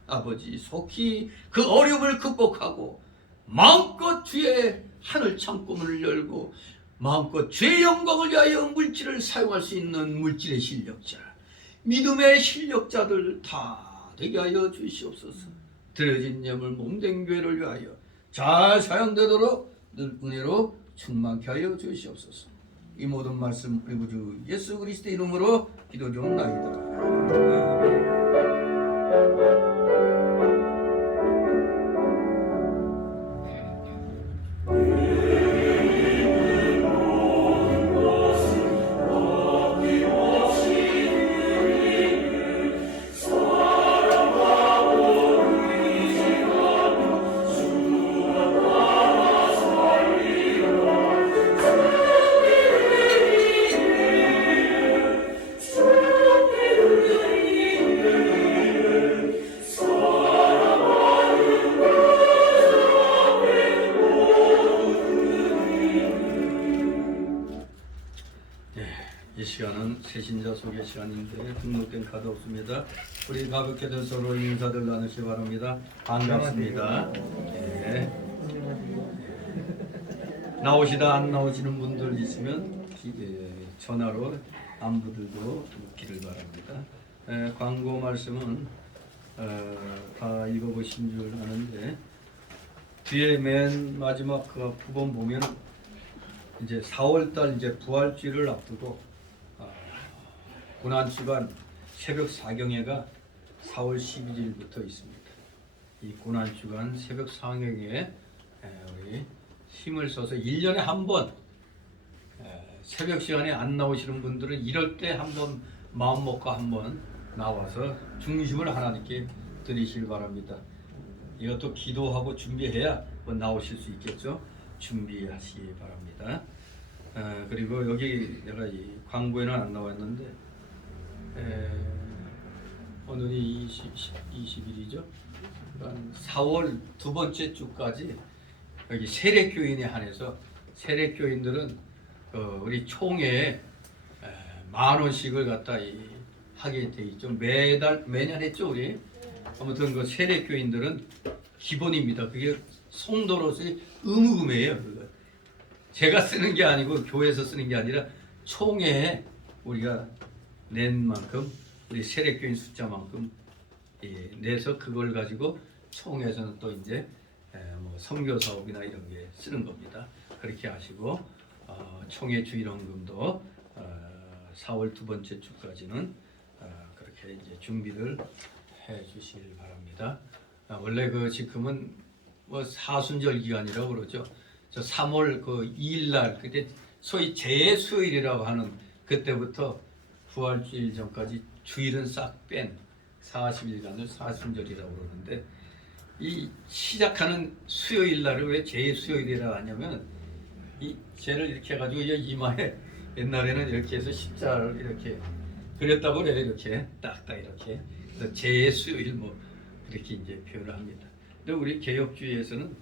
아버지, 속히 그 어려움을 극복하고 마음껏 주의 하늘 창문을 열고 마음껏 주의 영광을 위하여 물질을 사용할 수 있는 물질의 실력자, 믿음의 실력자들 다 되게 하여 주시옵소서. 드려진 예물 몸된 교회를 위하여 잘 사용되도록 늘 은혜로 충만케 하여 주시옵소서. 이 모든 말씀 우리 구주 예수 그리스도의 이름으로 기도 드리옵나이다. 이 시간은 새신자 소개 시간인데 등록된 카드 없습니다. 우리 가볍게들 서로 인사들 나누시 바랍니다. 반갑습니다. 네. 나오시다 안 나오시는 분들 있으면 전화로 안부들도 묻기를 바랍니다. 광고 말씀은 다 읽어보신 줄 아는데 뒤에 맨 마지막 그 부분 보면 이제 4월달 이제 부활주일을 앞두고 고난주간 새벽 사경회가 4월 11일부터 있습니다. 이 고난주간 새벽 사경회에 우리 힘을 써서 1년에 한 번 새벽 시간에 안 나오시는 분들은 이럴 때 한번 마음 먹고 한번 나와서 중심을 하나님께 드리실 바랍니다. 이것도 기도하고 준비해야 나오실 수 있겠죠. 준비하시기 바랍니다. 그리고 여기 내가 이 광고에는 안 나왔는데 오늘이 20일이죠. 4월 두 번째 주까지 여기 세례교인에 한해서 세례교인들은 우리 총회에 10,000원씩을 갖다 하게 돼 있죠. 매년 했죠 우리. 아무튼 그 세례교인들은 기본입니다. 그게 성도로서의 의무금이에요. 그거. 제가 쓰는 게 아니고 교회에서 쓰는 게 아니라 총회에 우리가 낸 만큼 우리 세례교인 숫자만큼 내서 그걸 가지고 총회에서는 또 이제 뭐 선교 사업이나 이런 게 쓰는 겁니다. 그렇게 하시고 총회 주일헌금도 4월 두 번째 주까지는 그렇게 이제 준비를 해 주시길 바랍니다. 원래 그 지금은 뭐 사순절 기간이라고 그러죠. 저 3월 그 2일 날 그때 소위 재수요일이라고 하는 그때부터 부활주일 전까지 주일은 싹 뺀 40일간을 사순절이라고 그러는데 이 시작하는 수요일 날을 왜 재수요일이라고 하냐면 이 쟤를 이렇게 해가지고 이 이마에 옛날에는 이렇게 해서 십자를 이렇게 그렸다고 그래요. 이렇게 딱딱 이렇게. 그래서 제 수요일 뭐 그렇게 이제 표현을 합니다. 근데 우리 개혁주의에서는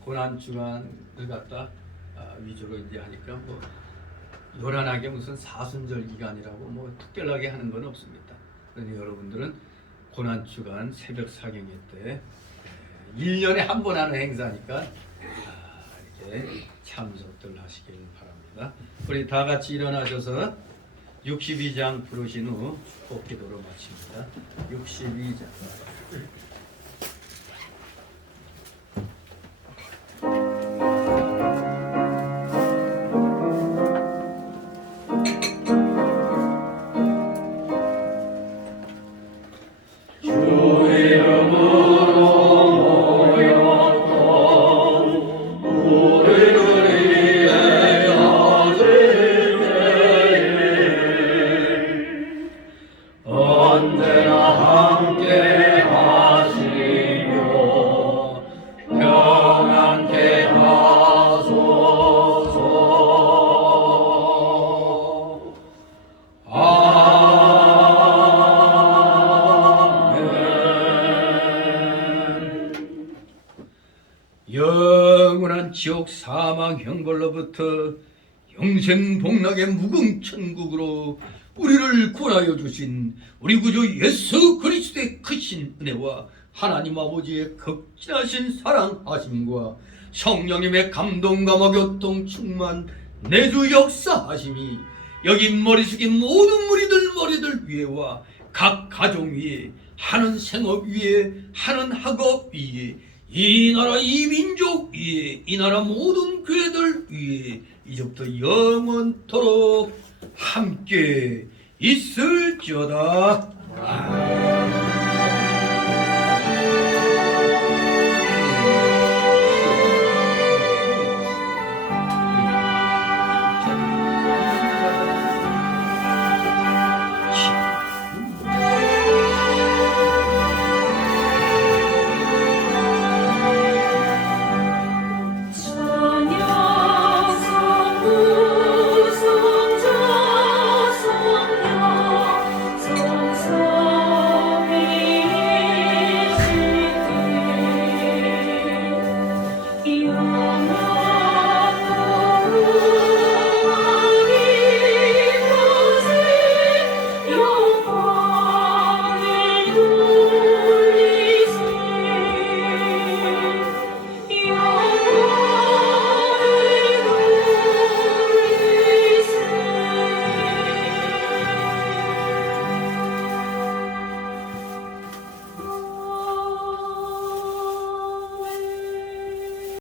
고난 주간을 갖다 위주로 이제 하니까 뭐 요란하게 무슨 사순절 기간이라고 뭐 특별하게 하는 건 없습니다. 그러니 여러분들은 고난 주간 새벽 사경회 때 1년에 한 번 하는 행사니까 이렇게 참석들 하시길 바랍니다. 우리 다 같이 일어나셔서 62장 부르신 후 축복 기도로 마칩니다. 62장. 언제나 함께 하시며 평안케 하소서. 아멘. 영원한 지옥 사망 형벌로부터 영생 복락의 무궁천국으로 우리를 구하여 주신 우리 구주 예수 그리스도의 크신 은혜와 하나님 아버지의 극진하신 사랑하심과 성령님의 감동감화 교통 충만 내주 역사하심이 여기 머리 숙인 모든 머리들 위에와 각 가정 위에 하는 생업 위에 하는 학업 위에 이 나라 이 민족 위에 이 나라 모든 교회들 위에 이제부터 영원토록 함께 있을지어다. 아멘.